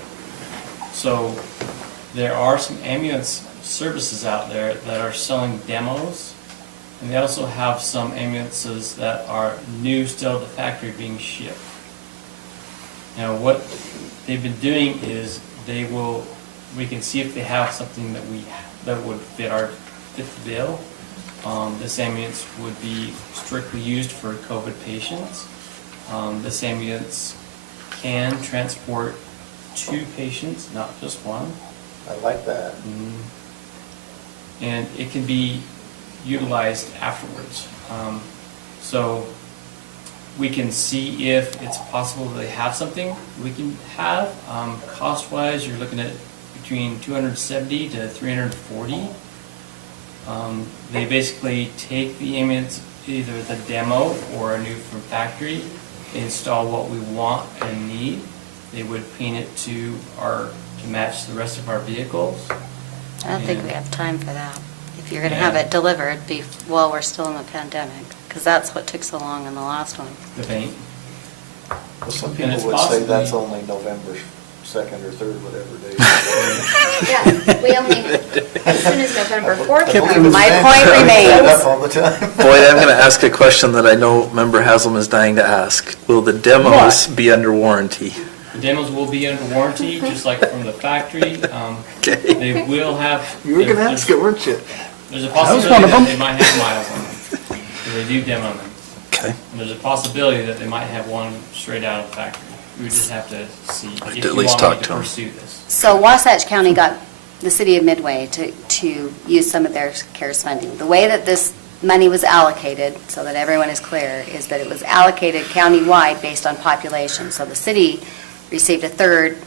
So there are some ambulance services out there that are selling demos, and they also have some ambulances that are new, still at the factory, being shipped. Now what they've been doing is we can see if they have something that would fit the bill. This ambulance would be strictly used for COVID patients. This ambulance can transport 2 patients, not just one. I like that. And it can be utilized afterwards. So we can see if it's possible they have something we can have. Cost-wise, you're looking at between $270 to $340. They basically take the ambulance, either the demo or a new from factory, install what we want and need. They would paint it to match the rest of our vehicles. I don't think we have time for that. If you're going to have it delivered while we're still in the pandemic, because that's what took so long in the last one. The paint. Well, some And people it's would say that's possibly- only November 2nd or 3rd, whatever day. Yeah, we only, as soon as November 4th. My point remains. Up all the time. Boyd, I'm going to ask a question that I know Member Haslam is dying to ask. Will the demos be under warranty? The demos will be under warranty, just like from the factory. Okay. They will have. You were gonna ask it, weren't you? There's a was possibility one of that them. they might have miles on them. So they do demo them. Okay. And there's a possibility that they might have one straight out of the factory. We would just have to see have if to you at least want talk me to to 'em. pursue this. So Wasatch County got the city of Midway to use some of their CARES funding. The way that this money was allocated, so that everyone is clear, is that it was allocated countywide based on population. So the city received a third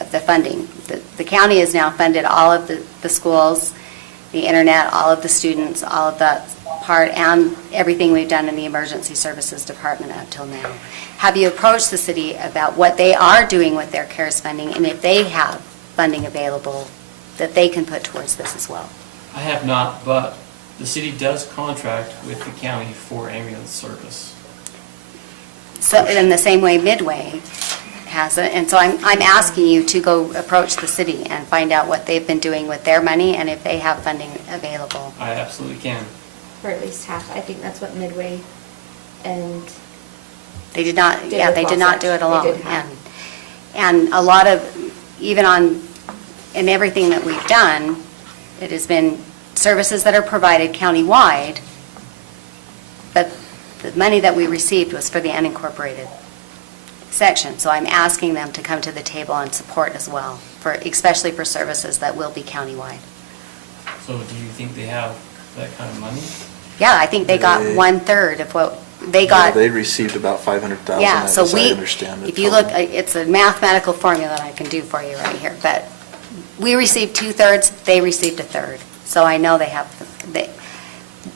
of the funding. The county has now funded all of the schools, the internet, all of the students, all of that part, and everything we've done in the emergency services department up till now. Have you approached the city about what they are doing with their CARES funding, and if they have funding available that they can put towards this as well? I have not, but the city does contract with the county for ambulance service. So in the same way Midway has it, and so I'm asking you to go approach the city and find out what they've been doing with their money and if they have funding available. I absolutely can. Or at least half. I think that's what Midway and They did not, Did yeah, with they did not do it Wasatch. They alone. did half. And a lot of, even in everything that we've done, it has been services that are provided countywide, but the money that we received was for the unincorporated section. So I'm asking them to come to the table and support as well, especially for services that will be countywide. So do you think they have that kind of money? Yeah, I think they got They- 1/3 of what they got. They received about 500,000, Yeah, so as I we, understand it. if you look, it's a mathematical formula that I can do for you right here, but we received 2/3, they received 1/3. So I know they have,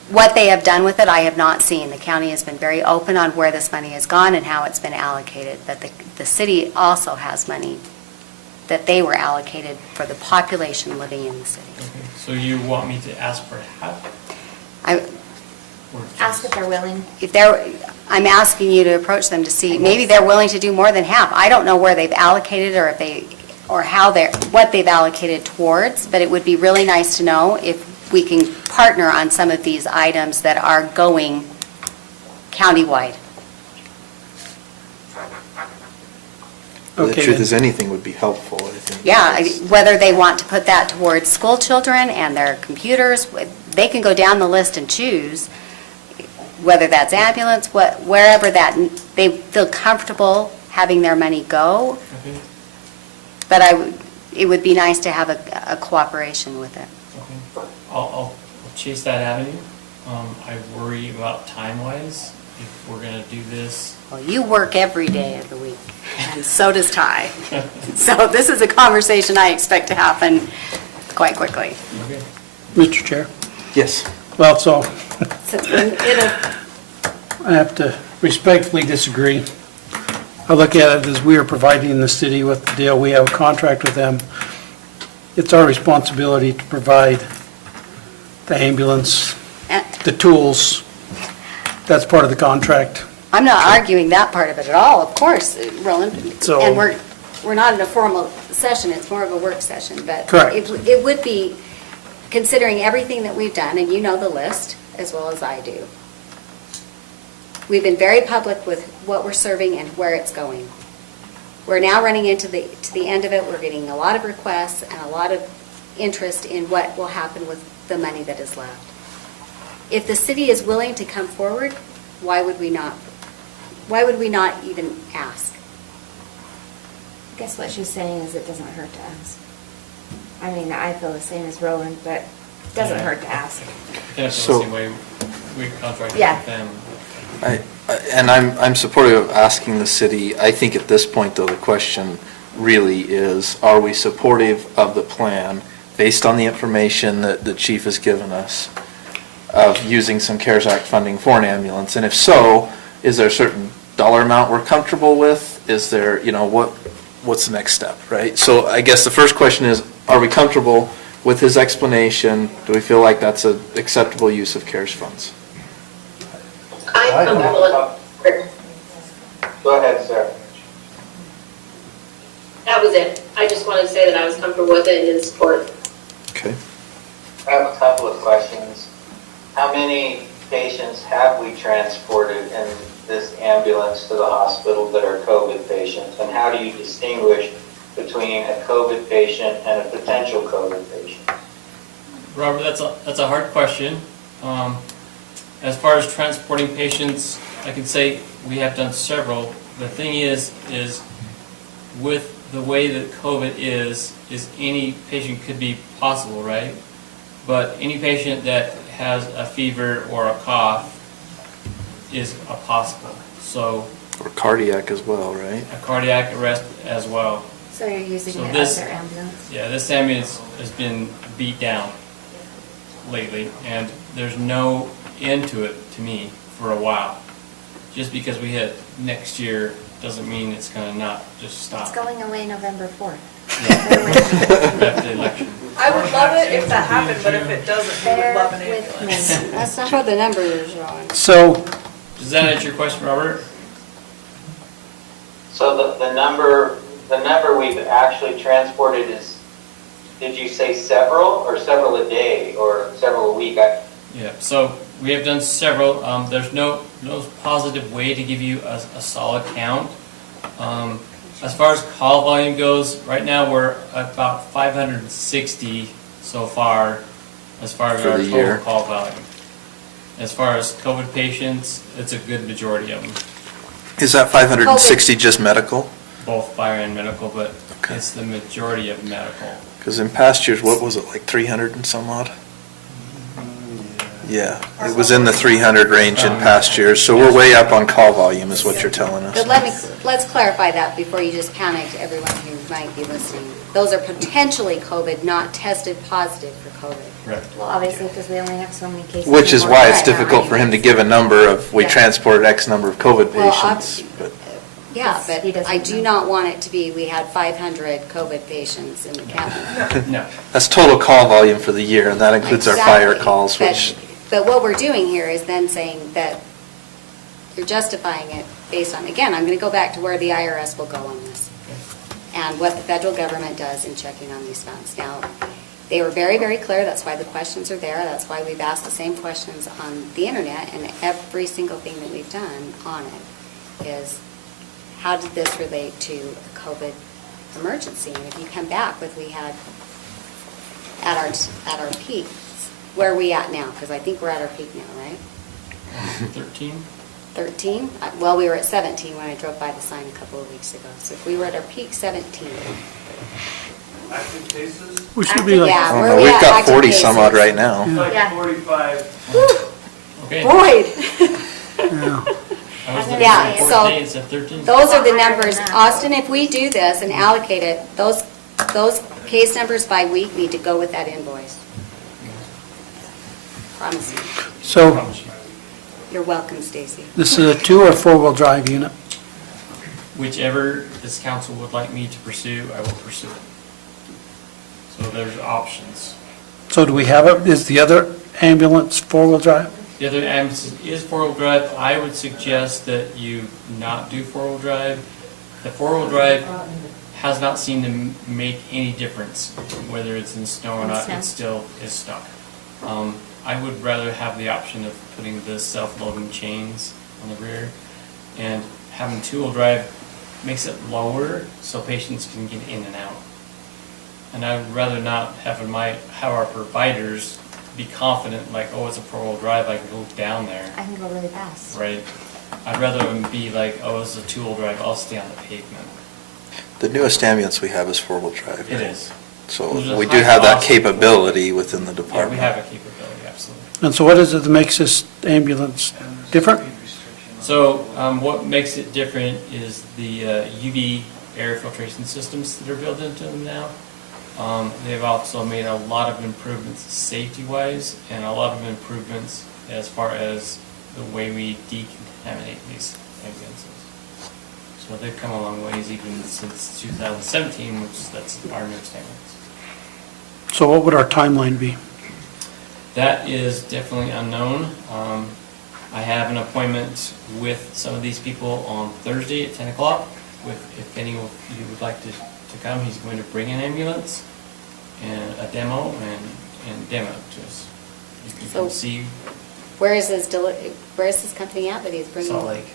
what they have done with it, I have not seen. The county has been very open on where this money has gone and how it's been allocated, but the city also has money that they were allocated for the population living in the city. Okay. So you want me to ask for half? I, Or ask just- if they're willing. I'm asking you to approach them to see, maybe they're willing to do more than half. I don't know where they've allocated or what they've allocated towards, but it would be really nice to know if we can partner on some of these items that are going countywide. The Okay, truth then. is, anything would be helpful, I think. Yeah, whether they want to put that towards school children and their computers, they can go down the list and choose, whether that's ambulance, wherever that, they feel comfortable having their money go, Okay, but it would be nice to have a cooperation with it. okay. I'll chase that avenue. I worry about time-wise, if we're gonna do this. Well, you work every day of the week, and so does Ty. So this is a conversation I expect to happen quite quickly. Okay. Mr. Chair? Yes. Well, so So it'll, I have to respectfully disagree. I look at it as we are providing the city with the deal. We have a contract with them. It's our responsibility to provide the ambulance, the tools. That's part of the contract. I'm not arguing that part of it at all, of course, Roland. So- And we're not in a formal session, it's more of a work session, but Correct. it would be, considering everything that we've done, and you know the list as well as I do. We've been very public with what we're serving and where it's going. We're now running to the end of it, we're getting a lot of requests and a lot of interest in what will happen with the money that is left. If the city is willing to come forward, why would we not even ask? I guess what she's saying is it doesn't hurt to ask. I mean, I feel the same as Roland, but it doesn't Yeah. hurt to ask. Yeah, it's So- the same way we contracted Yeah. with them. And I'm supportive of asking the city. I think at this point, though, the question really is, are we supportive of the plan based on the information that the chief has given us of using some CARES Act funding for an ambulance? And if so, is there a certain dollar amount we're comfortable with? Is there, what's the next step, right? So I guess the first question is, are we comfortable with his explanation? Do we feel like that's an acceptable use of CARES funds? I'm comfortable. Go ahead, sir. That was it. I just wanted to say that I was comfortable with it and in support. Okay. I have a couple of questions. How many patients have we transported in this ambulance to the hospital that are COVID patients? And how do you distinguish between a COVID patient and a potential COVID patient? Robert, that's a hard question. As far as transporting patients, I can say we have done several. The thing is with the way that COVID is any patient could be possible, right? But any patient that has a fever or a cough is a possible. So Or cardiac as well, right? a cardiac arrest as well. So you're using So it this- as their ambulance? Yeah, this ambulance has been beat down lately, and there's no end to it, to me, for a while. Just because we hit next year doesn't mean it's gonna not just stop. It's going away November 4th. After the election. I would love it if that happened, but if it doesn't, we would Bear love an with ambulance. me. That's not what the number is showing. So, Does that answer your question, Robert? So the number we've actually transported is, did you say several or several a day or several a week? Yeah, so we have done several. There's no positive way to give you a solid count. As far as call volume goes, right now we're at about 560 so far, as far as For our the total year. call volume. As far as COVID patients, it's a good majority of them, Is that 560 just medical? both fire and medical, but Okay. it's the majority of medical. Because in past years, what was it, like 300 and some odd? Yeah, it was in the 300 range in past years, so we're way up on call volume is what you're telling us. But let's clarify that before you just panic to everyone who might be listening. Those are potentially COVID, not tested positive for COVID. Correct. Well, obviously, because we only have so many cases. Which is in why it's Fort Bragg. difficult for him to give a number of, we Yeah. transported X number of COVID Well, patients. But Yeah, Yes, but he doesn't I do know. not want it to be, we had 500 COVID patients in the county. No. That's total call volume for the year, and that includes our fire Exactly. calls, But- which, But what we're doing here is then saying that you're justifying it based on, again, I'm going to go back to where the IRS will go on this, and what the federal government does in checking on these funds. Now, they were very, very clear, that's why the questions are there, that's why we've asked the same questions on the internet, and every single thing that we've done on it is, how did this relate to a COVID emergency? And if you come back with, we had, at our peak, where are we at now? Because I think we're at our peak now, right? 13? 13? Well, we were at 17 when I drove by the sign a couple of weeks ago. So if we were at our peak, 17. Active cases? We should be like, Yeah, I don't where know, are we we've at got active 40 some odd cases? right now. Like Yeah. 45. Okay. Boyd! yeah. I was looking Yeah, at so 14, it said 13. Those are the Higher than numbers. that. Austin, if we do this and allocate it, those case numbers by week need to go with that invoice. Promise me. So Promise you. You're welcome, Stacy. this is a 2 or 4-wheel drive unit? Whichever this council would like me to pursue, I will pursue it. So there's options. So do we have it, is the other ambulance 4-wheel drive? The other ambulance is four-wheel drive. I would suggest that you not do four-wheel drive. The four-wheel drive has not seemed to make any difference, whether it's in snow or In not, snow. it still is stuck. I would rather have the option of putting the self-loading chains on the rear, and having two-wheel drive makes it lower so patients can get in and out. And I'd rather not have our providers be confident, like, oh, it's a four-wheel drive, I can go down there, I can go really fast. right? I'd rather them be like, oh, it's a two-wheel drive, I'll stay on the pavement. The newest ambulance we have is 4-wheel drive. It is. So There's a we do high have that cost. capability within the Yeah, department. we have a capability, absolutely. And so what is it that makes this ambulance different? So what makes it different is the UV air filtration systems that are built into them now. They've also made a lot of improvements safety-wise and a lot of improvements as far as the way we decontaminate these ambulances. So they've come a long ways even since 2017, which that's our newest ambulance. So what would our timeline be? That is definitely unknown. I have an appointment with some of these people on Thursday at 10 o'clock. If any of you would like to come, he's going to bring an ambulance and a demo and demo it to us. You can So- come see Where is this company at that he's bringing? Salt Lake.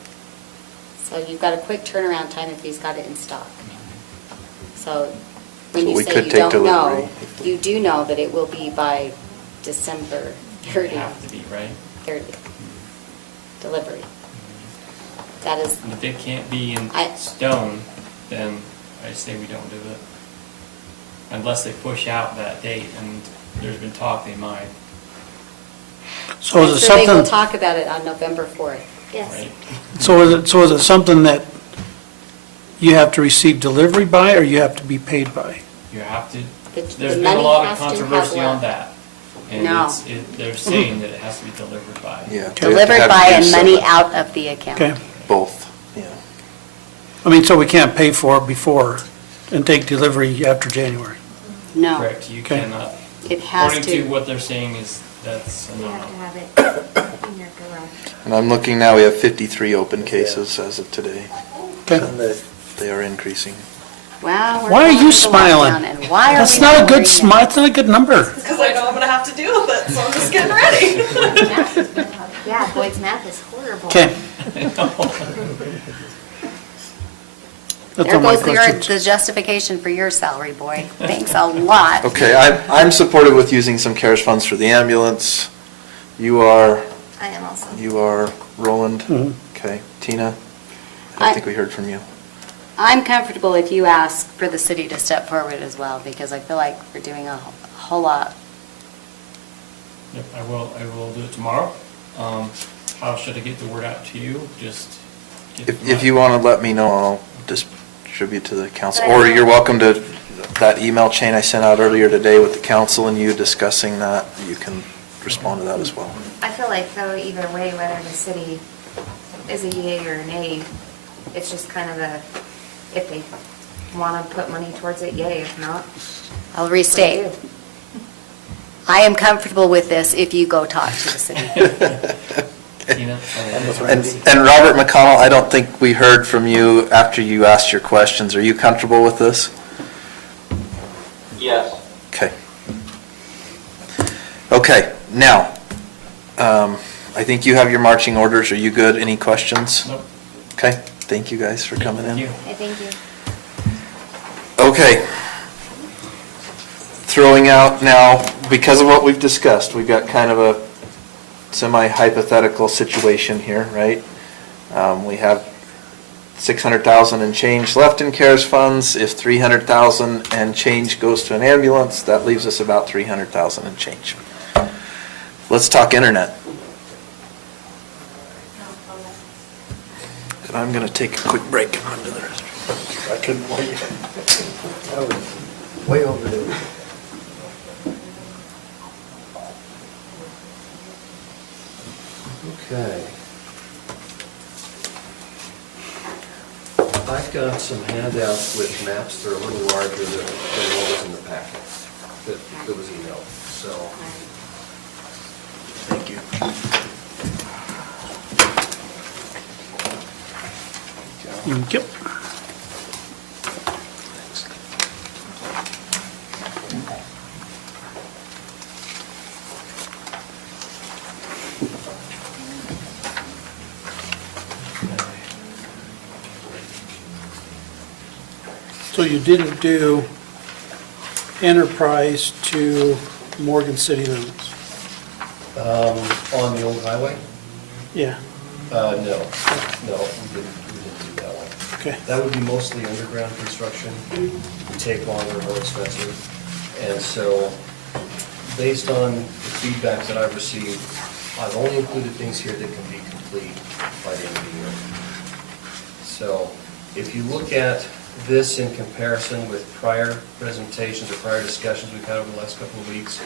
So you've got a quick turnaround time if he's got it in stock. So when So you we say could you take don't know, delivery. you do know that it will be by December It 30th. would have to be, right? 30th. Delivery. That is, And if it can't be in I- stone, then I say we don't do it. Unless they push out that date, and there's been talk they might, So is I'm it sure they will something, talk about it on November 4th. Yes. right? so is it something that you have to receive delivery by or you have to be paid by? You have to, The there's been a money lot has of to have controversy on left. that. And No. they're saying that it has to be delivered by. Yeah. Delivered Have to by do and money so. out of the account. Okay. Both, yeah. I mean, so we can't pay for it before and take delivery after January? No, Correct, you Okay. cannot, it has according to to. what they're saying is, that's a You no-no. have to have it in your garage. And I'm looking now, we have 53 open cases as of today. Okay. They are increasing. Wow. we're Why are going you into smiling? lockdown, and why are That's we not a good worrying smile, that's not a good number. Because I know I'm gonna have to deal with it, so I'm just getting ready. Yeah, Boyd's math is horrible. Okay. That's There all my goes questions. the justification for your salary, boy. Thanks a lot. Okay, I'm supportive with using some CARES funds for the ambulance. You are, I am also. Roland? Mhm. Okay, Tina? I I- think we heard from you. I'm comfortable if you ask for the city to step forward as well, because I feel like we're doing a whole lot. Yep, I will do it tomorrow. How should I get the word out to you? Just get If you want to let me know, I'll distribute to the council. Or you're welcome to, that email chain I sent out earlier today with the council and you discussing that, you can respond to that as well. I feel like though, either way, whether the city is a yay or a nay, it's just kind of a, if they want to put money towards it, yay, if not. I'll restate. I am comfortable with this if you go talk to the city. Tina? And Robert McConnell, I don't think we heard from you after you asked your questions. Are you comfortable with this? Yes. Okay. Okay, now, I think you have your marching orders. Are you good? Any questions? Nope. Okay, thank you guys for coming in. Thank you. I thank you. Okay. Throwing out now, because of what we've discussed, we've got kind of a semi-hypothetical situation here, right? We have 600,000 and change left in CARES funds. If 300,000 and change goes to an ambulance, that leaves us about 300,000 and change. Let's talk internet. And I'm going to take a quick break and run to the restroom. I couldn't wait. That was way overdue. Okay. I've got some handouts with maps that are a little larger than what was in the packet that was emailed, so. Thank you. Yep. So you didn't do Enterprise to Morgan City limits? On the old highway? Yeah, No, we didn't do that one. okay. That would be mostly underground construction, would take longer, more expensive. And so, based on the feedback that I've received, I've only included things here that can be complete by the end of the year. So, if you look at this in comparison with prior presentations or prior discussions we've had over the last couple of weeks,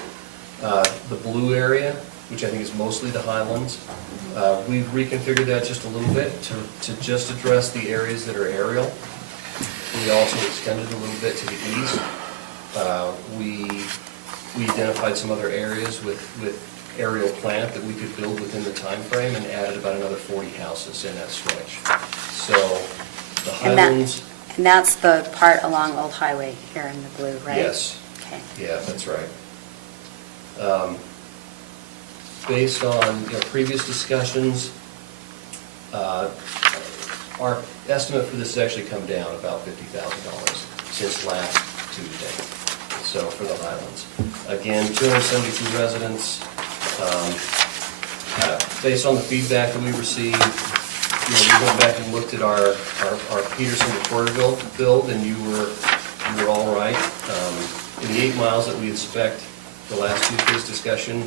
the blue area, which I think is mostly the Highlands, we've reconfigured that just a little bit to just address the areas that are aerial. We also extended a little bit to the east. We identified some other areas with aerial plant that we could build within the time frame and added about another 40 houses in that stretch. So the And that- Highlands. And that's the part along Old Highway here in the blue, right? Yes. Okay. Yeah, that's right. Based on previous discussions, our estimate for this has actually come down about $50,000 since last Tuesday. So for the Highlands, again, 272 residents. Based on the feedback that we received, we went back and looked at our Peterson to Porterville build, and you were all right. In the 8 miles that we had spec'd the last Tuesday's discussion,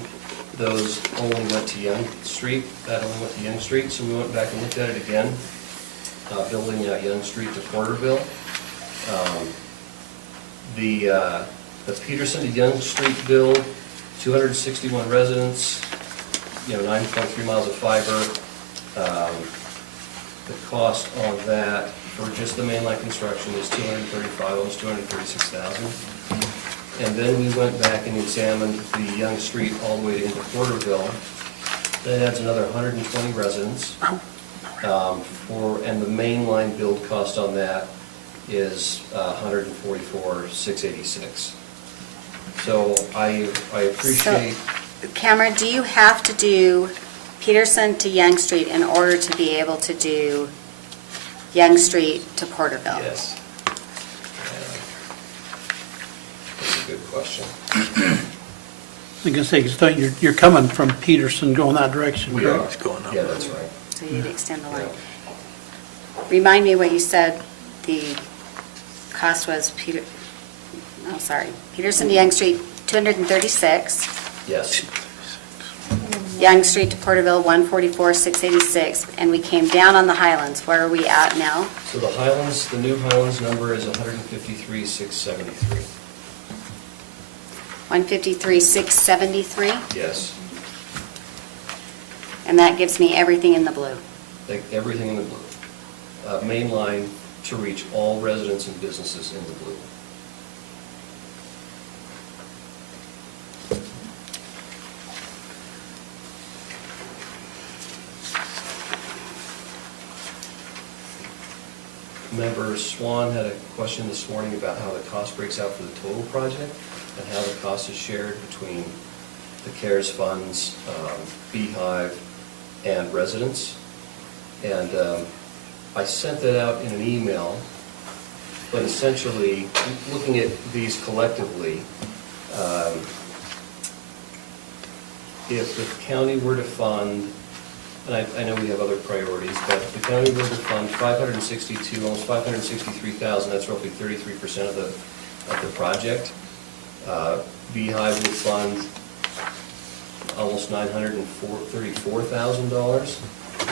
those only went to Young Street. That only went to Young Street, so we went back and looked at it again, building Young Street to Porterville. The Peterson to Young Street build, 261 residents, 9.3 miles of fiber. The cost on that for just the mainline construction is $235,000, almost $236,000. And then we went back and examined the Young Street all the way into Porterville. That adds another 120 residents. And the mainline build cost on that is $144,686. So I appreciate. So, Cameron, do you have to do Peterson to Young Street in order to be able to do Young Street to Porterville? Yes. That's a good question. I guess you're coming from Peterson going that direction, We are. correct? Yeah, that's right. So you'd extend the line. Remind me what you said the cost was, Peterson to Young Street, 236. Yes. Young Street to Porterville, 144,686, and we came down on the Highlands. Where are we at now? So the Highlands, the new Highlands number is 153,673. 153,673, Yes. and that gives me everything in the blue. Everything in the blue. Main line to reach all residents and businesses in the blue. Member Swan had a question this morning about how the cost breaks out for the total project and how the cost is shared between the CARES funds, Beehive, and residents. And I sent that out in an email, but essentially, looking at these collectively, if the county were to fund and I know we have other priorities, but the county road fund, 562, almost 563,000, that's roughly 33% of the project. Beehive would fund almost $934,000,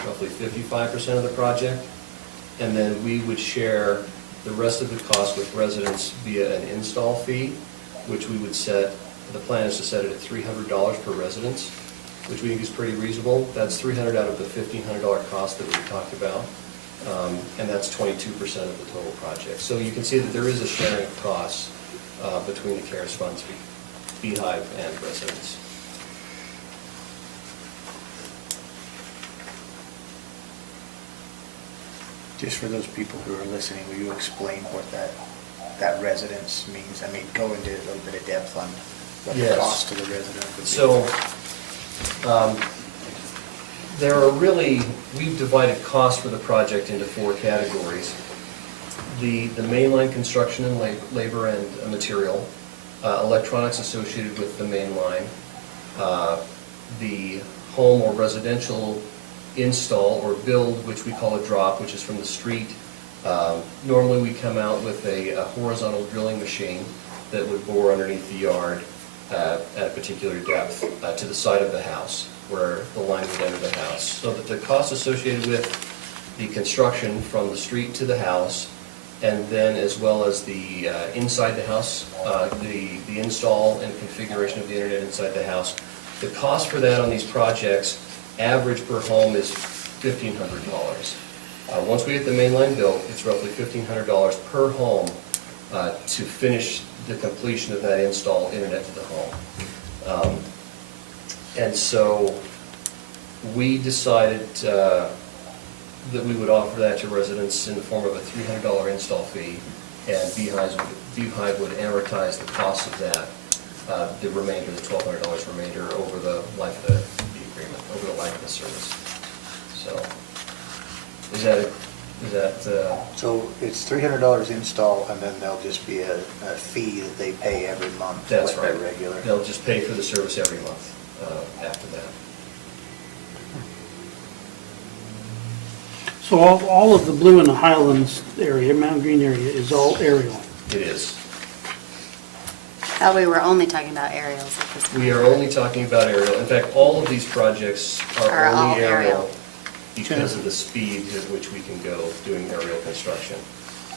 roughly 55% of the project. And then we would share the rest of the cost with residents via an install fee, which we would set, the plan is to set it at $300 per residence, which we think is pretty reasonable. That's $300 out of the $1,500 cost that we talked about, and that's 22% of the total project. So you can see that there is a sharing of costs between the CARES funds, Beehive, and residents. Just for those people who are listening, will you explain what that residence means? I mean, go into a little bit of depth on what the Yes. cost to the resident would be. So, there are really, we've divided costs for the project into 4 categories. The mainline construction and labor and material, electronics associated with the main line, the home or residential install or build, which we call a drop, which is from the street. Normally we come out with a horizontal drilling machine that would bore underneath the yard at a particular depth to the side of the house where the line would enter the house. So that the cost associated with the construction from the street to the house, and then as well as the inside the house, the install and configuration of the internet inside the house, the cost for that on these projects, average per home, is $1,500. Once we get the main line built, it's roughly $1,500 per home to finish the completion of that install internet to the home. And so we decided that we would offer that to residents in the form of a $300 install fee, and Beehive would amortize the cost of that, the remainder, the $1,200 remainder, over the life of the agreement, over the life of the service. So, So it's $300 install, and then there'll just be a fee that they pay every month? That's like their right. regular? They'll just pay for the service every month after that. So all of the blue in the Highlands area, Mount Green area, is all aerial. It is. Thought we were only talking about aerials at this point. We are only talking about aerial. In fact, all of these projects are Are all only aerial aerial. because of the speed at which we can go doing aerial construction.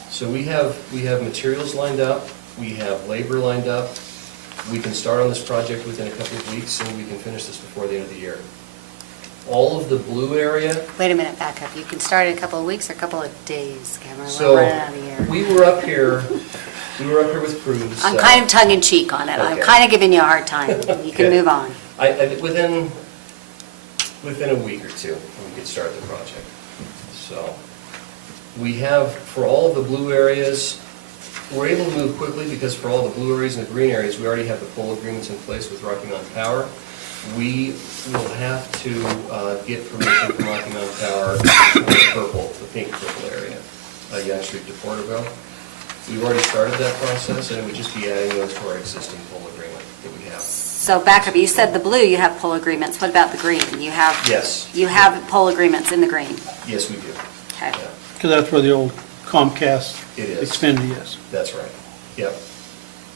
So we have materials lined up, we have labor lined up. We can start on this project within a couple of weeks, and we can finish this before the end of the year. All of the blue area. Wait a minute, back up. You can start in a couple of weeks or a couple of days, Cameron. So We're running out of here. we were up here with crews. I'm kind of tongue-in-cheek on it. I'm Okay. kind of giving you a hard time. You can Okay. move on. Within a week or two, we could start the project. So we have, for all of the blue areas, we're able to move quickly because for all the blue areas and the green areas, we already have the pole agreements in place with Rocky Mountain Power. We will have to get permission from Rocky Mountain Power for the pink purple area, Young Street to Porterville. We've already started that process, and it would just be adding those to our existing pole agreement that we have. So back up. You said the blue, you have pole agreements. What about the green? You have Yes. You have pole agreements in the green. Yes, we do. Okay. Yeah. Because that's where the old Comcast It is. Xfinity is. That's right. Yep.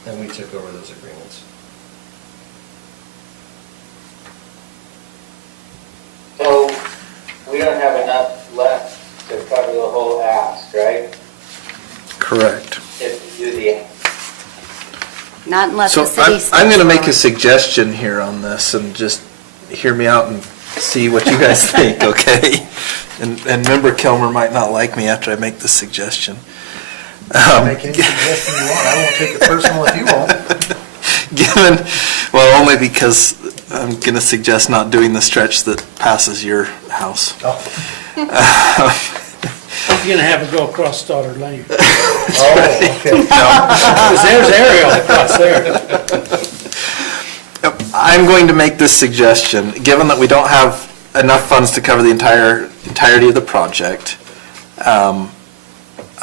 And we took over those agreements. So we don't have enough left to cover the whole ask, right? Correct. If you do the, Not unless So the city. I'm going to steps make a forward. suggestion here on this, and just hear me out and see what you guys think, okay? And Member Kilmer might not like me after I make this suggestion. Make any suggestion you want. I won't take it personal if you won't. Well, only because I'm going to suggest not doing the stretch that passes your house. Oh. You're going to have it go across Stoddard Lane. Oh, okay. Because there's aerial across there. I'm going to make this suggestion, given that we don't have enough funds to cover the entirety of the project.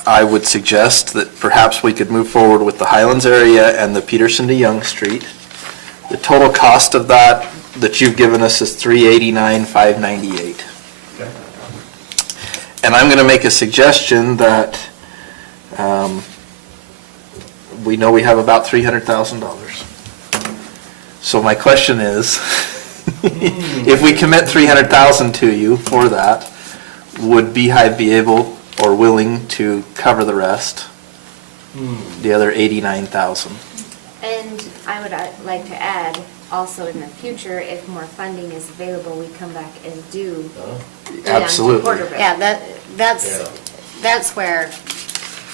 I would suggest that perhaps we could move forward with the Highlands area and the Peterson to Young Street. The total cost of that you've given us is $389,598. And I'm going to make a suggestion that we know we have about $300,000. So my question is, if we commit $300,000 to you for that, would Beehive be able or willing to cover the rest? The other 89,000? And I would like to add, also in the future, if more funding is available, we come back and do. Absolutely. Quarterback. Yeah, that's where,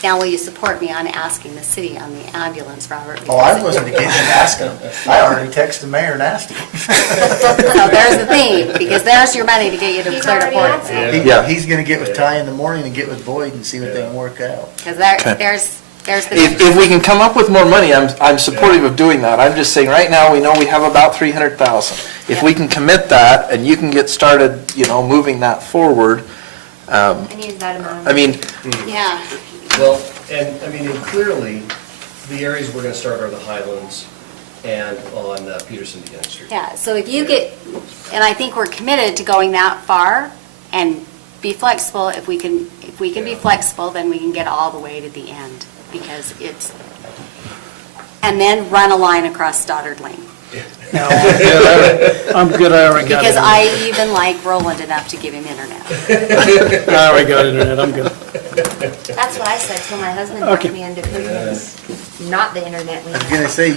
now will you support me on asking the city on the ambulance, Robert? Oh, I wasn't against asking. I already texted the mayor and asked him. So there's the thing, because there's your money to get you to He's clear to already port. answered. Yeah. He's gonna get with Ty in the morning and get with Boyd and see what they can work out. Because Okay. there's the. If we can come up with more money, I'm supportive of doing that. I'm just saying, right now, we know we have about 300,000. If we can commit that, and you can get started, moving that forward, And use that amount. I mean, Yeah, Well, and clearly, the areas we're going to start are the Highlands and on Peterson to Young Street. yeah, so if you get, and I think we're committed to going that far and be flexible. If we can be Yeah. flexible, then we can get all the way to the end, because and then run a line across Stoddard Lane. No, I'm good, I already got it. Because I even like Roland enough to give him internet. I already got internet, I'm good. That's what I said till my husband Okay. talked me into putting this, not the internet we I was have. gonna say,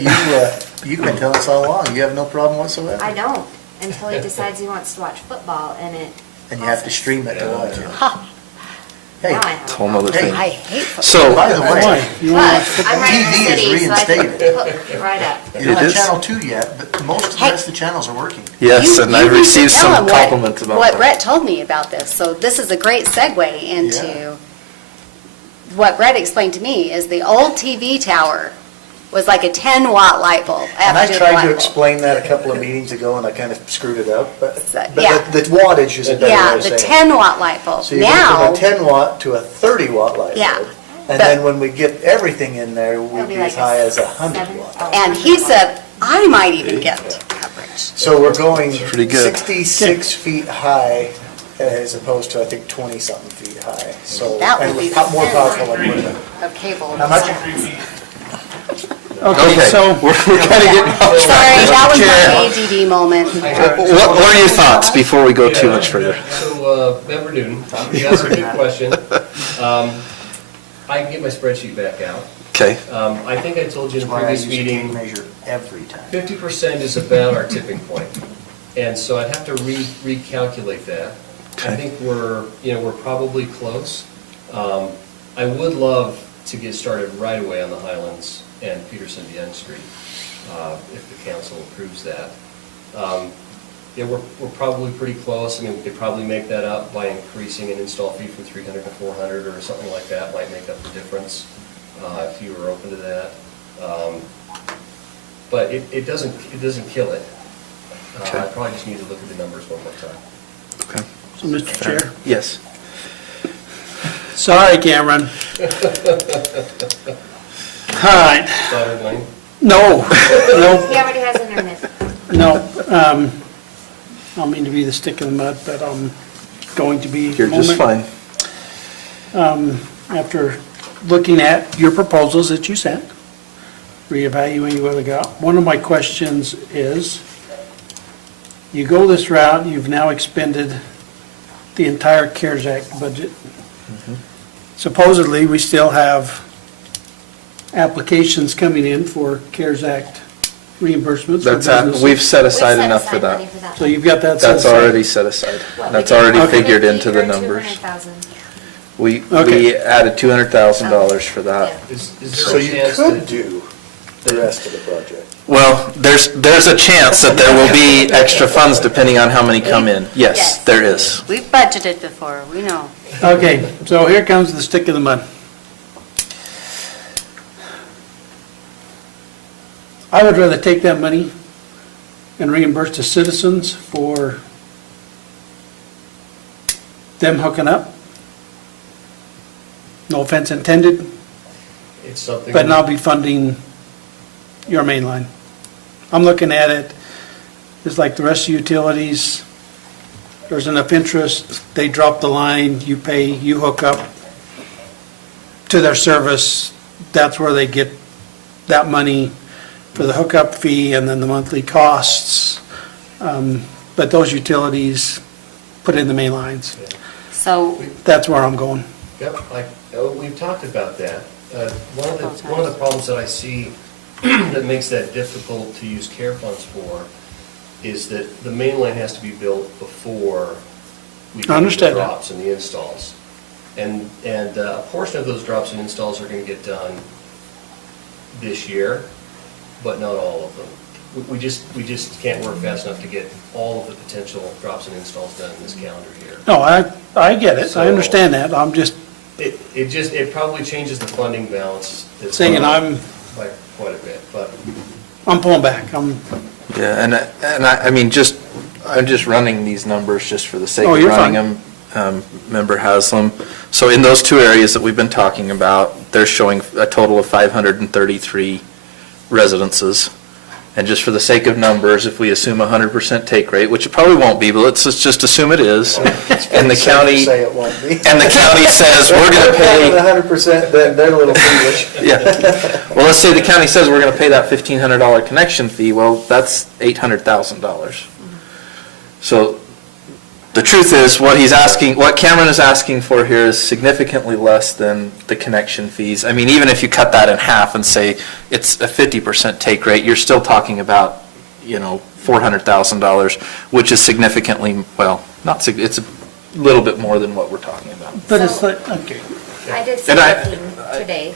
you've been telling us all along, you have no problem whatsoever. I don't, until he decides he wants to watch football and it. And you have to stream it to watch it. Ha, Hey, Now I have. it's a whole nother thing. I hate football. So, by the way, Why? You want But I'm right in TV the is city, so I can reinstated. hook right up. you're not It is. Channel 2 yet, but most of the Hey. rest of the channels are working. yes, You- and you I've need to received tell some him compliments about what that. Brett told me about this, so this is a great segue into Yeah. what Brett explained to me, is the old TV tower was like a 10-watt light bulb. And I after the tried light to bulb. explain that a couple of meetings ago, and I kind of screwed it up, but Yeah. the wattage is a better Yeah, way of the saying it. 10-watt light bulb. So you go Now, from a 10 watt to a 30 watt light Yeah. bulb. And But- then when we get everything in there, It'll we'd be be like as high as a 100 7 watt. and he said, I might even get coverage. So we're going pretty good. 66 feet high as opposed to, I think, 20-something feet high. So, That would and be with more the powerful equipment. Of cable. How much? Okay, Okay, so, we're kind of getting off track. Sorry, that was Chair. my ADD moment. What are your thoughts before we go too much further? So, Member Newton, you asked a good question. I can get my spreadsheet back out. Okay, I think I told you in That's the why I previous use a tape meeting, measure every time. 50% is about our tipping point. And so I'd have to recalculate that. I Okay. think we're probably close. I would love to get started right away on the Highlands and Peterson to Young Street, if the council approves that. Yeah, we're probably pretty close. I mean, we could probably make that up by increasing an install fee from 300 to 400 or something like that, might make up the difference, if you were open to that. But it doesn't kill it. Okay. I probably just need to look at the numbers one more time. okay. so Mr. Chair, Yes. sorry, Cameron. All right, Stoddard Lane? no, He already has internet. no, I don't mean to be the stick in the mud, but I'm going to be. You're just moment. fine. After looking at your proposals that you sent, reevaluating what I got, one of my questions is, you go this route, you've now expended the entire CARES Act budget. Supposedly, we still have applications coming in for CARES Act reimbursements for That's, businesses. we've set We aside set enough for aside money that. for that. So you've got that set That's aside. already set aside. What, we That's did already 150 figured into the or numbers. 200,000? We Okay. added $200,000 for that. Is So there a you chance could that, do the rest of the project. Well, there's a chance that there will be extra funds depending on how many come in. Yes, Yes. there is. We've budgeted before, we know. Okay, so here comes the stick in the mud. I would rather take that money and reimburse the citizens for them hooking up. No offense intended, it's something? but not be funding your main line. I'm looking at it, it's like the rest of the utilities, there's enough interest, they drop the line, you pay, you hook up to their service, that's where they get that money for the hookup fee and then the monthly costs. But those utilities put in the main lines. So, That's where I'm going. Yep, we've talked about that. One of the problems that I see that makes that difficult to use care funds for is that the main line has to be built before we do the understand that. drops and the installs. And a portion of those drops and installs are going to get done this year, but not all of them. We just can't work fast enough to get all of the potential drops and installs done in this calendar year. No, I get it, I understand that, I'm just It probably changes the funding balance. saying By quite a bit, but. I'm pulling back, Yeah, and I mean, I'm just running these numbers just for the sake Oh, of you're running them. Member Haslam. So in those two areas that we've been talking about, they're showing a total of 533 residences. And just for the sake of numbers, if we assume 100% take rate, which it probably won't be, but let's just assume it is, and the county, Say it won't be. and the county says, we're going to pay. 100%, then they're a little foolish. Yeah. Well, let's say the county says we're going to pay that $1,500 connection fee, well, that's $800,000. So the truth is, what Cameron is asking for here is significantly less than the connection fees. I mean, even if you cut that in half and say it's a 50% take rate, you're still talking about, $400,000, which is significantly, well, it's a little bit more than what we're talking about. but it's like, okay. I did some And looking today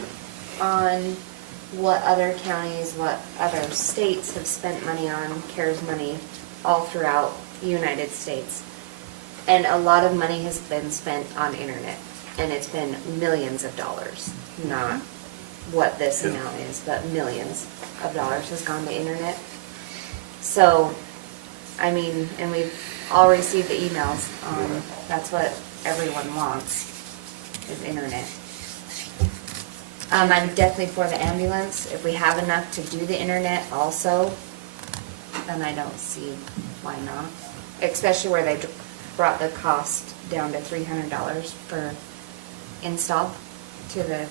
on what other counties, what other states have spent money on CARES money all throughout the United States. And a lot of money has been spent on internet, and it's been millions of dollars, not what this amount is, but millions of dollars has gone to internet. So, I mean, and we've all received the emails on, that's what everyone wants, is internet. I'm definitely for the ambulance. If we have enough to do the internet also, then I don't see why not. Especially where they brought the cost down to $300 per install to the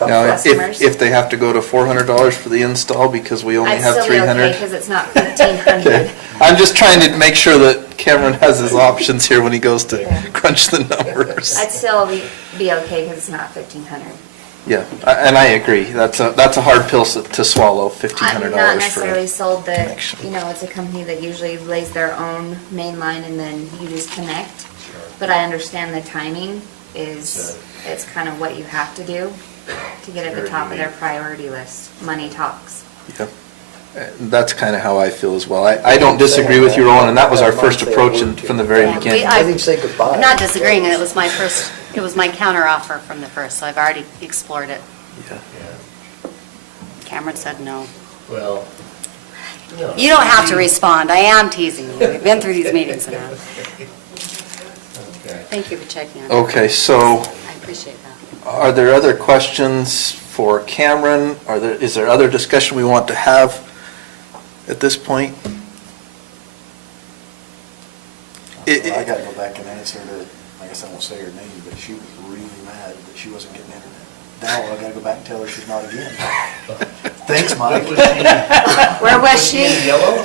Now, customers. if they have to go to $400 for the install because we only have I'd still be okay 300. because it's not $1,500. I'm just trying to make sure that Cameron has his options here when he goes to Yeah. crunch the numbers. I'd still be okay because it's not $1,500. Yeah, and I agree. That's a hard pill to swallow, $1,500 I'm for. not necessarily sold that, connection. it's a company that usually lays their own main line and then you just connect. But I understand the timing is, it's kind of what you have to do to get at the top of their priority list. Money talks. Yeah. That's kind of how I feel as well. I don't disagree with you, Roland, and that was our first approach from the very Yeah, beginning. I think say goodbye. I'm not disagreeing, it was my counter offer from the first, so I've already explored it. Yeah. Cameron said no. Well, no. You don't have to respond, I am teasing you, we've been through these meetings enough. Okay. Thank you for checking on it. Okay, so I appreciate that. are there other questions for Cameron? Is there other discussion we want to have at this point? I gotta go back and answer to, I guess I won't say her name, but she was really mad that she wasn't getting internet. Now I gotta go back and tell her she's not again. Thanks, Mike. Where was she? Yellow?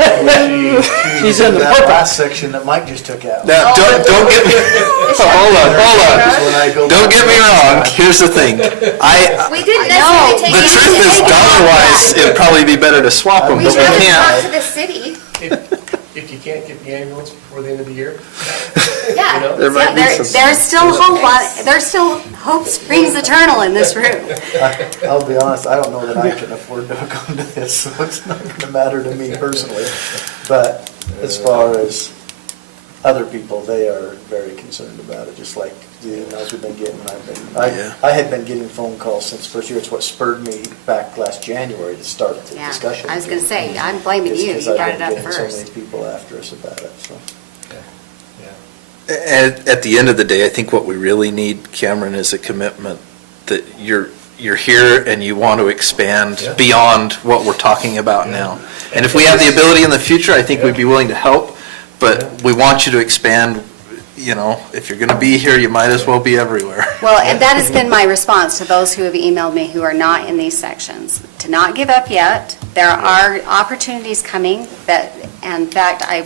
She's in the That purple. last section that Mike just took out. Now, don't get me, hold on. Don't get me wrong, here's the thing. We didn't I know. necessarily take The anything. truth is, dollar-wise, it'd probably be better to swap them, We but we haven't can't. talked to the city. If you can't get the ambulance before the end of the year, Yeah. you know? There might be some- There's still hope, there's still hope springs eternal in this room. I'll be honest, I don't know that I can afford to hook onto this, so it's not gonna matter to me personally. But as far as other people, they are very concerned about it, just like the emails we've been getting. Yeah. I had been getting phone calls since first year. It's what spurred me back last January to start the Yeah, discussion. I was gonna say, I'm blaming It's you, 'cause you I've got been it up getting so first. many people after us about it, so. At the end of the day, I think what we really need, Cameron, is a commitment that you're here and you want to expand Yeah. beyond what we're talking about Yeah. now. And if we have the ability in the future, I think we'd be willing to help, but we want you to expand, you know, if you're going to be here, you might as well be everywhere. Well, and that has been my response to those who have emailed me who are not in these sections, to not give up yet. There are opportunities coming that, and in fact, I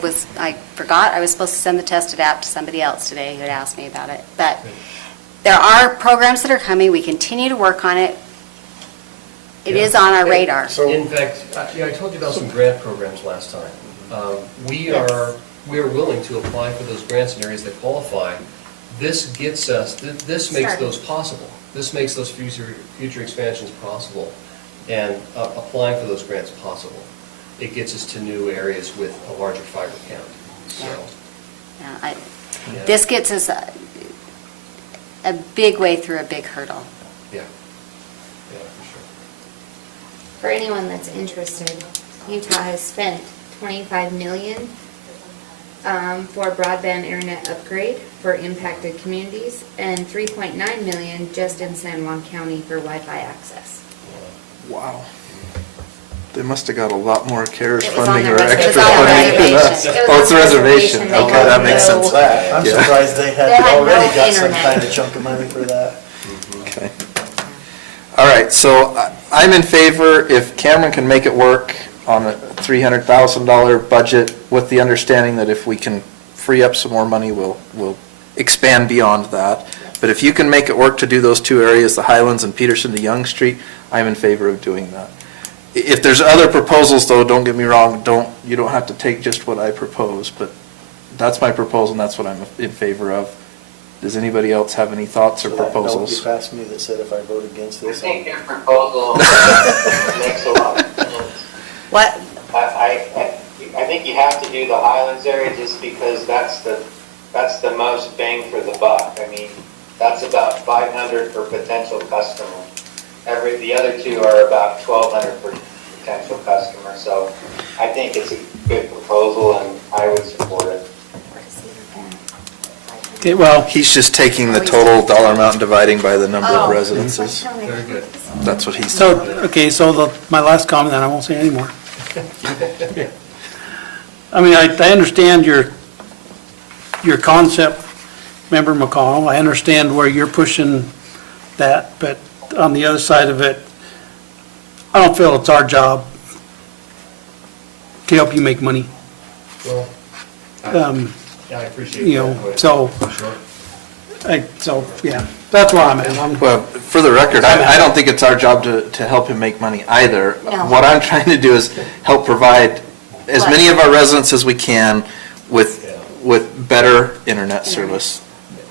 forgot, I was supposed to send the tested app to somebody else today who had asked me about it. But there are programs that are coming, we continue to work on it. It is on our radar. In fact, I told you about some grant programs last time. We are willing to apply for those grants in areas that qualify. This gets us, this makes those possible. This makes those future expansions possible, and applying for those grants possible. It gets us to new areas with a larger fiber count, so. Yeah, this gets us a big way through a big hurdle. Yeah, for sure. For anyone that's interested, Utah has spent $25 million for broadband internet upgrade for impacted communities, and $3.9 million just in San Juan County for Wi-Fi access. Wow. They must have got a lot more CARES It was on funding the or res- it extra was on the funding than us. reservation. It was Oh, on it's a the reservation. reservation. They Okay, had that makes no- sense. I'm Yeah. surprised they They had had already no got some internet. kind of chunk of money for that. Okay. All right, so I'm in favor if Cameron can make it work on a $300,000 budget, with the understanding that if we can free up some more money, we'll expand beyond that. But if you can make it work to do those two areas, the Highlands and Peterson to Young Street, I'm in favor of doing that. If there's other proposals, though, don't get me wrong, you don't have to take just what I propose, but that's my proposal, and that's what I'm in favor of. Does anybody else have any thoughts or So that note proposals? you passed me that said if I vote against I this, think your proposal makes a lot of sense. What, I think you have to do the Highlands area just because that's the most bang for the buck. I mean, that's about 500 per potential customer. The other two are about 1,200 per potential customer. So I think it's a good proposal, and I would support it. Okay, well, He's just taking the total dollar amount and dividing by the number of residences. Very good. That's what he's so, saying. okay, so my last comment, then I won't say any more. I mean, I understand your concept, Member McCall. I understand where you're pushing that, but on the other side of it, I don't feel it's our job to help you make money. Well, Yeah, I appreciate you that. know, point. so, Sure. yeah, that's where I'm at. Well, for the record, I don't think it's our job to help him make money either. No. What I'm trying to do is help provide as many of our residents as we can with better internet service.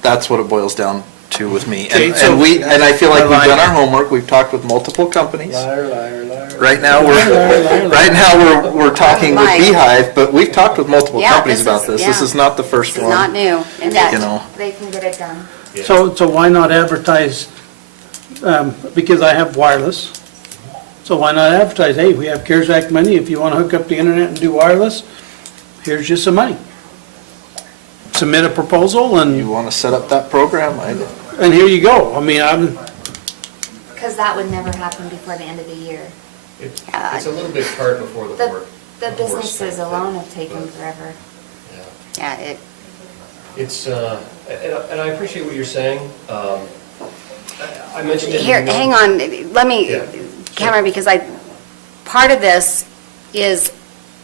That's what it boils down to with me. Okay, so- And I feel like we've done our homework, we've talked with multiple companies. liar, liar, liar. Right now, we're talking with Mike. Beehive, but we've talked with multiple Yeah, companies this about is- this. This yeah. is not the first this one. is not new. In And fact, You know. they can get it done. Yeah. So why not advertise, because I have wireless, so why not advertise, hey, we have CARES Act money, if you want to hook up the internet and do wireless, here's just some money. Submit a proposal You and want to set up that program? here you go. I mean, Because that would never happen before the end of the year. It's a little bit cart before the The, horse. the the horse businesses thing, alone have but- taken forever. Yeah. yeah, It's, and I appreciate what you're saying. I mentioned it. in here, the- hang on, let me, Yeah. Cameron, because part of this is,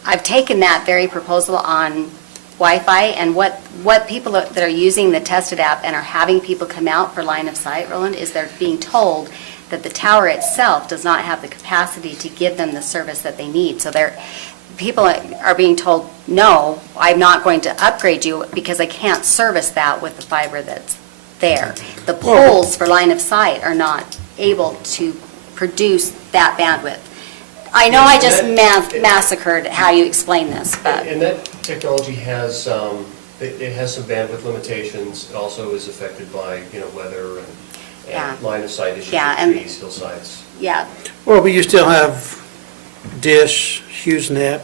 I've taken that very proposal on Wi-Fi, and what people that are using the tested app and are having people come out for line of sight, Roland, is they're being told that the tower itself does not have the capacity to give them the service that they need. So people are being told, no, I'm not going to upgrade you because I can't service that with the fiber that's there. The poles for line of sight are not able to produce that bandwidth. I know I just massacred how you explain this, but. And that technology has, it has some bandwidth limitations. It also is affected by, weather Yeah. and line of sight issues Yeah, with and- trees, hillsides. Yeah, well, but you still have Dish, HughesNet,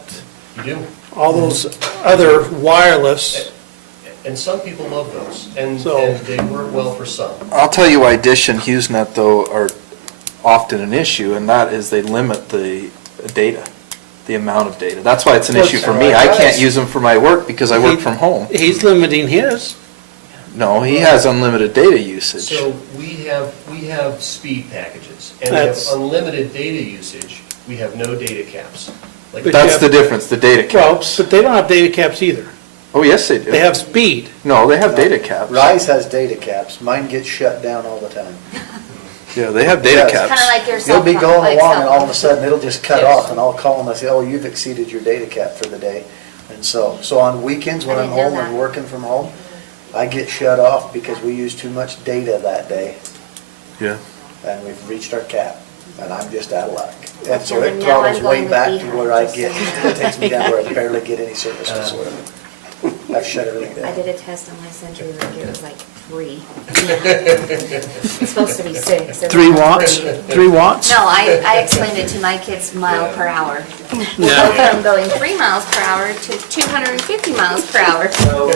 You do. all those other wireless. And some people love those, and So- they work well for some. I'll tell you why Dish and HughesNet, though, are often an issue, and that is they limit the data. the amount of data. That's why it's an Well, issue for me. I can't use them for my work because I work from home. He's limiting his. No, he has unlimited data usage. So we have speed packages, and we have That's- unlimited data usage. We have no data caps. Like, But That's you the difference, the data Well, caps. but they don't have data caps either. Oh, yes, they do. They have speed. No, they have data caps. Rise has data caps. Mine gets shut down all the time. Yeah, they have data Yeah, it's Kind of caps. like your cell You'll be phone, going like along cell and all of a phone. sudden it'll just cut Yes. off and I'll call them and say, oh, you've exceeded your data cap for the day. And so on weekends when I I'm didn't know home and that. working from home, I get shut off because we use too much data that day Yeah. and we've reached our cap and I'm just out of luck. And so Yeah, it but now I'm throttles way going back with to Beehive, where I just get, so you know. it takes me down where I barely get any service whatsoever. I've shut everything I down. did a test on my Century Rig, it was like 3. It's supposed to be 6. 3 watts? 3 watts? No, I explained it to my kids mile per hour. Well, from going 3 miles per hour to 250 miles per hour. So,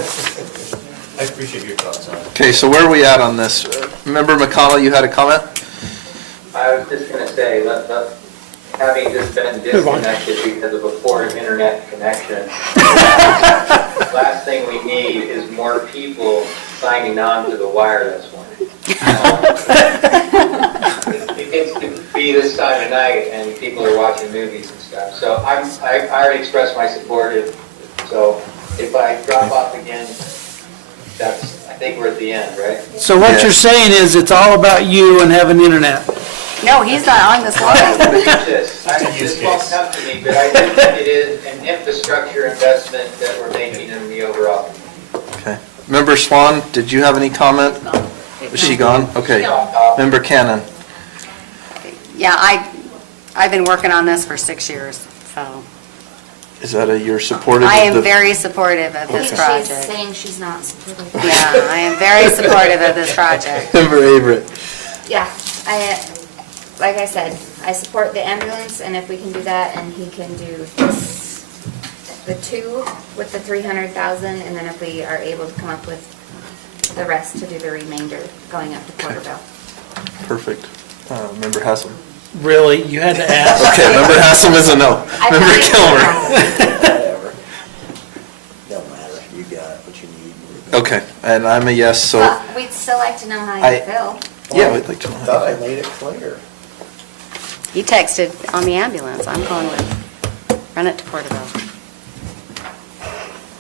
I appreciate your thoughts on it. Okay, so where are we at on this? Remember McConnell, you had a comment? I was just gonna say, having just been disconnected because of a poor internet connection, last thing we need is more people signing on to the wireless one. It gets to be this time of night and people are watching movies and stuff. So I already expressed my support, so if I drop off again, I think we're at the end, right? So what you're saying is it's all about you and having internet. No, he's not on this line. This won't come to me, but I do think it is an infrastructure investment that we're making in the overall. Okay. Member Swan, did you have any comment? Is she gone? Okay. Member Cannon? Yeah, I've been working on this for 6 years, so Is that you're supportive of I the? am very supportive of I this think she's project. saying she's not supportive. Yeah, I am very supportive of this project. Member Averett? Yeah, like I said, I support the ambulance, and if we can do that, and he can do this, the 2 with the 300,000, and then if we are able to come up with the rest to do the remainder going up to Porterville. Perfect. Member Hassel? Really? You had to ask? Okay, Member Hassel is a no. I Member thought Kilmer? Whatever. Don't matter. You got what you need. Okay, and I'm a yes, so, But we'd still like to know how I- you feel. yeah, we'd like to know. I how thought you I made it clear. He texted on the ambulance, I'm going with, run it to Porterville.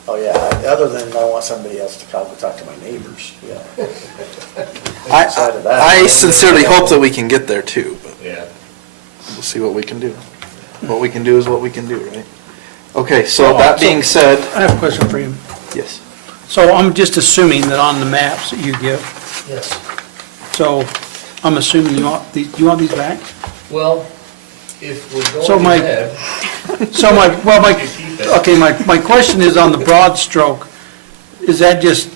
Oh, yeah, other than I want somebody else to call to talk to my neighbors, yeah. Outside of that, I sincerely hope that we can get there too, but Yeah. we'll see what we can do. What we can do is what we can do, right? Okay, so that being said, I have a question for you. yes. So I'm just assuming that on the maps that you give, Yes. so I'm assuming you want these back? Well, if we're So going my- ahead, So my question is on the broad stroke, is that just,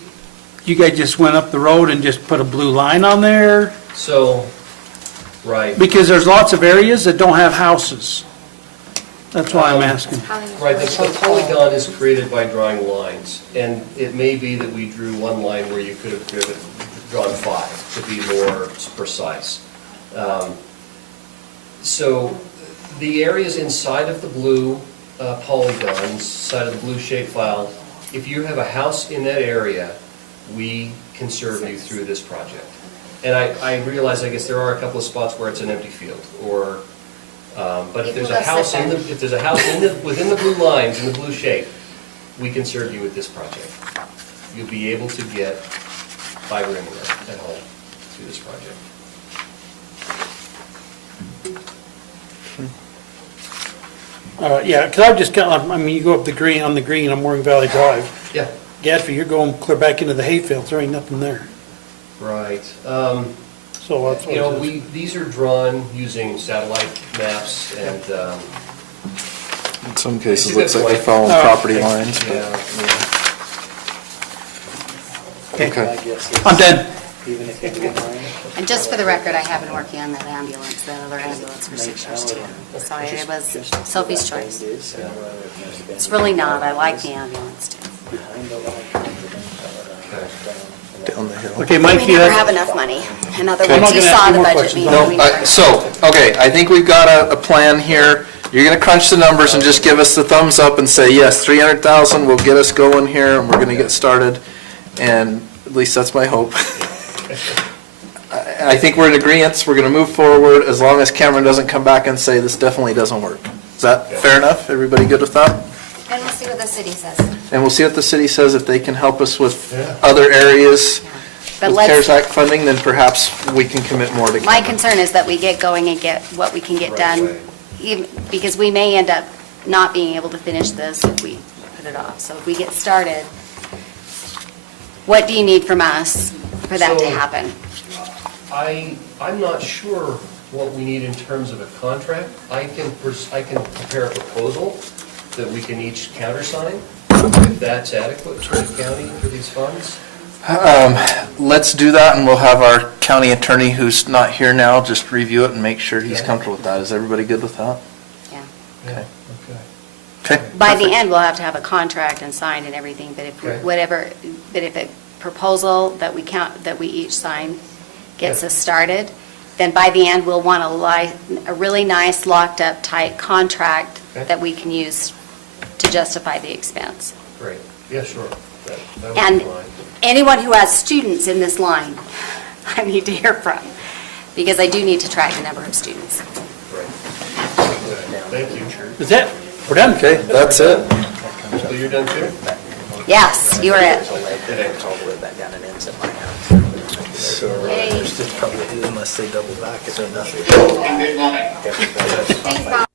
you guys just went up the road and just put a blue line on there? so, right. Because there's lots of areas that don't have houses. That's why I'm asking. Right, the polygon is created by drawing lines, and it may be that we drew one line where you could have drawn 5 to be more precise. So the areas inside of the blue polygons, inside of the blue shapefile, if you have a house in that area, we can serve you through this project. And I realize, I guess there are a couple of spots where it's an empty field, or, but if there's a house in the, within the blue lines, in the blue shape, we can serve you with this project. You'll be able to get fiber internet at home through this project. Yeah, because I've just got, I mean, you go up the green, on the green on Mooring Valley Drive. Yeah. Gadford, you're going clear back into the hayfields, there ain't nothing there. Right. So that's what You know, it is. these are drawn using satellite maps and, In some cases, It's a looks good like they point. follow Oh, property okay. lines, but, yeah. I guess it's- I'm done. Even if you do mine. And just for the record, I have been working on that ambulance, that other ambulance for 6 years too. So it was Sophie's choice. It's really not, I like the ambulance too. down the hill. Okay, Mike, We you never have have, enough money. In other Okay. words, I'm you not gonna ask saw you the more budget questions. meeting. No, we never- so, okay, I think we've got a plan here. You're gonna crunch the numbers and just give us the thumbs up and say, yes, 300,000 will get us going here, and we're gonna get started, and at least that's my hope. I think we're in agreement, we're gonna move forward, as long as Cameron doesn't come back and say, this definitely doesn't work. Is that fair enough? Everybody good with that? And we'll see what the city says. And we'll see what the city says, if they can help us with Yeah. other areas But with let's- CARES Act funding, then perhaps we can commit more to. My Cameron. concern is that we get going and get what we can get Right done, away. because we may end up not being able to finish this if we put it off. So if we get started, what do you need from us for that to So- happen? I'm not sure what we need in terms of a contract. I can prepare a proposal that we can each countersign, if that's adequate for the county for these funds. Let's do that, and we'll have our county attorney, who's not here now, just review it and make sure he's Okay. comfortable with that. Is everybody good with that? Yeah. Yeah, okay. Okay. By the perfect. end, we'll have to have a contract and signed and everything, but if, Okay. but if a proposal that we each sign gets Yeah. us started, then by the end, we'll want a really nice, locked-up, tight contract Okay. that we can use to justify the expense. Great, yeah, sure. That would And be fine. anyone who has students in this line, I need to hear from, because I do need to track the number of students. Great. Okay, thank you. Is that, we're done? Okay, that's it. So you're done too? Yes, you are it. So, Hey. it's just probably, unless they double back, it's nothing. Thanks, Bob.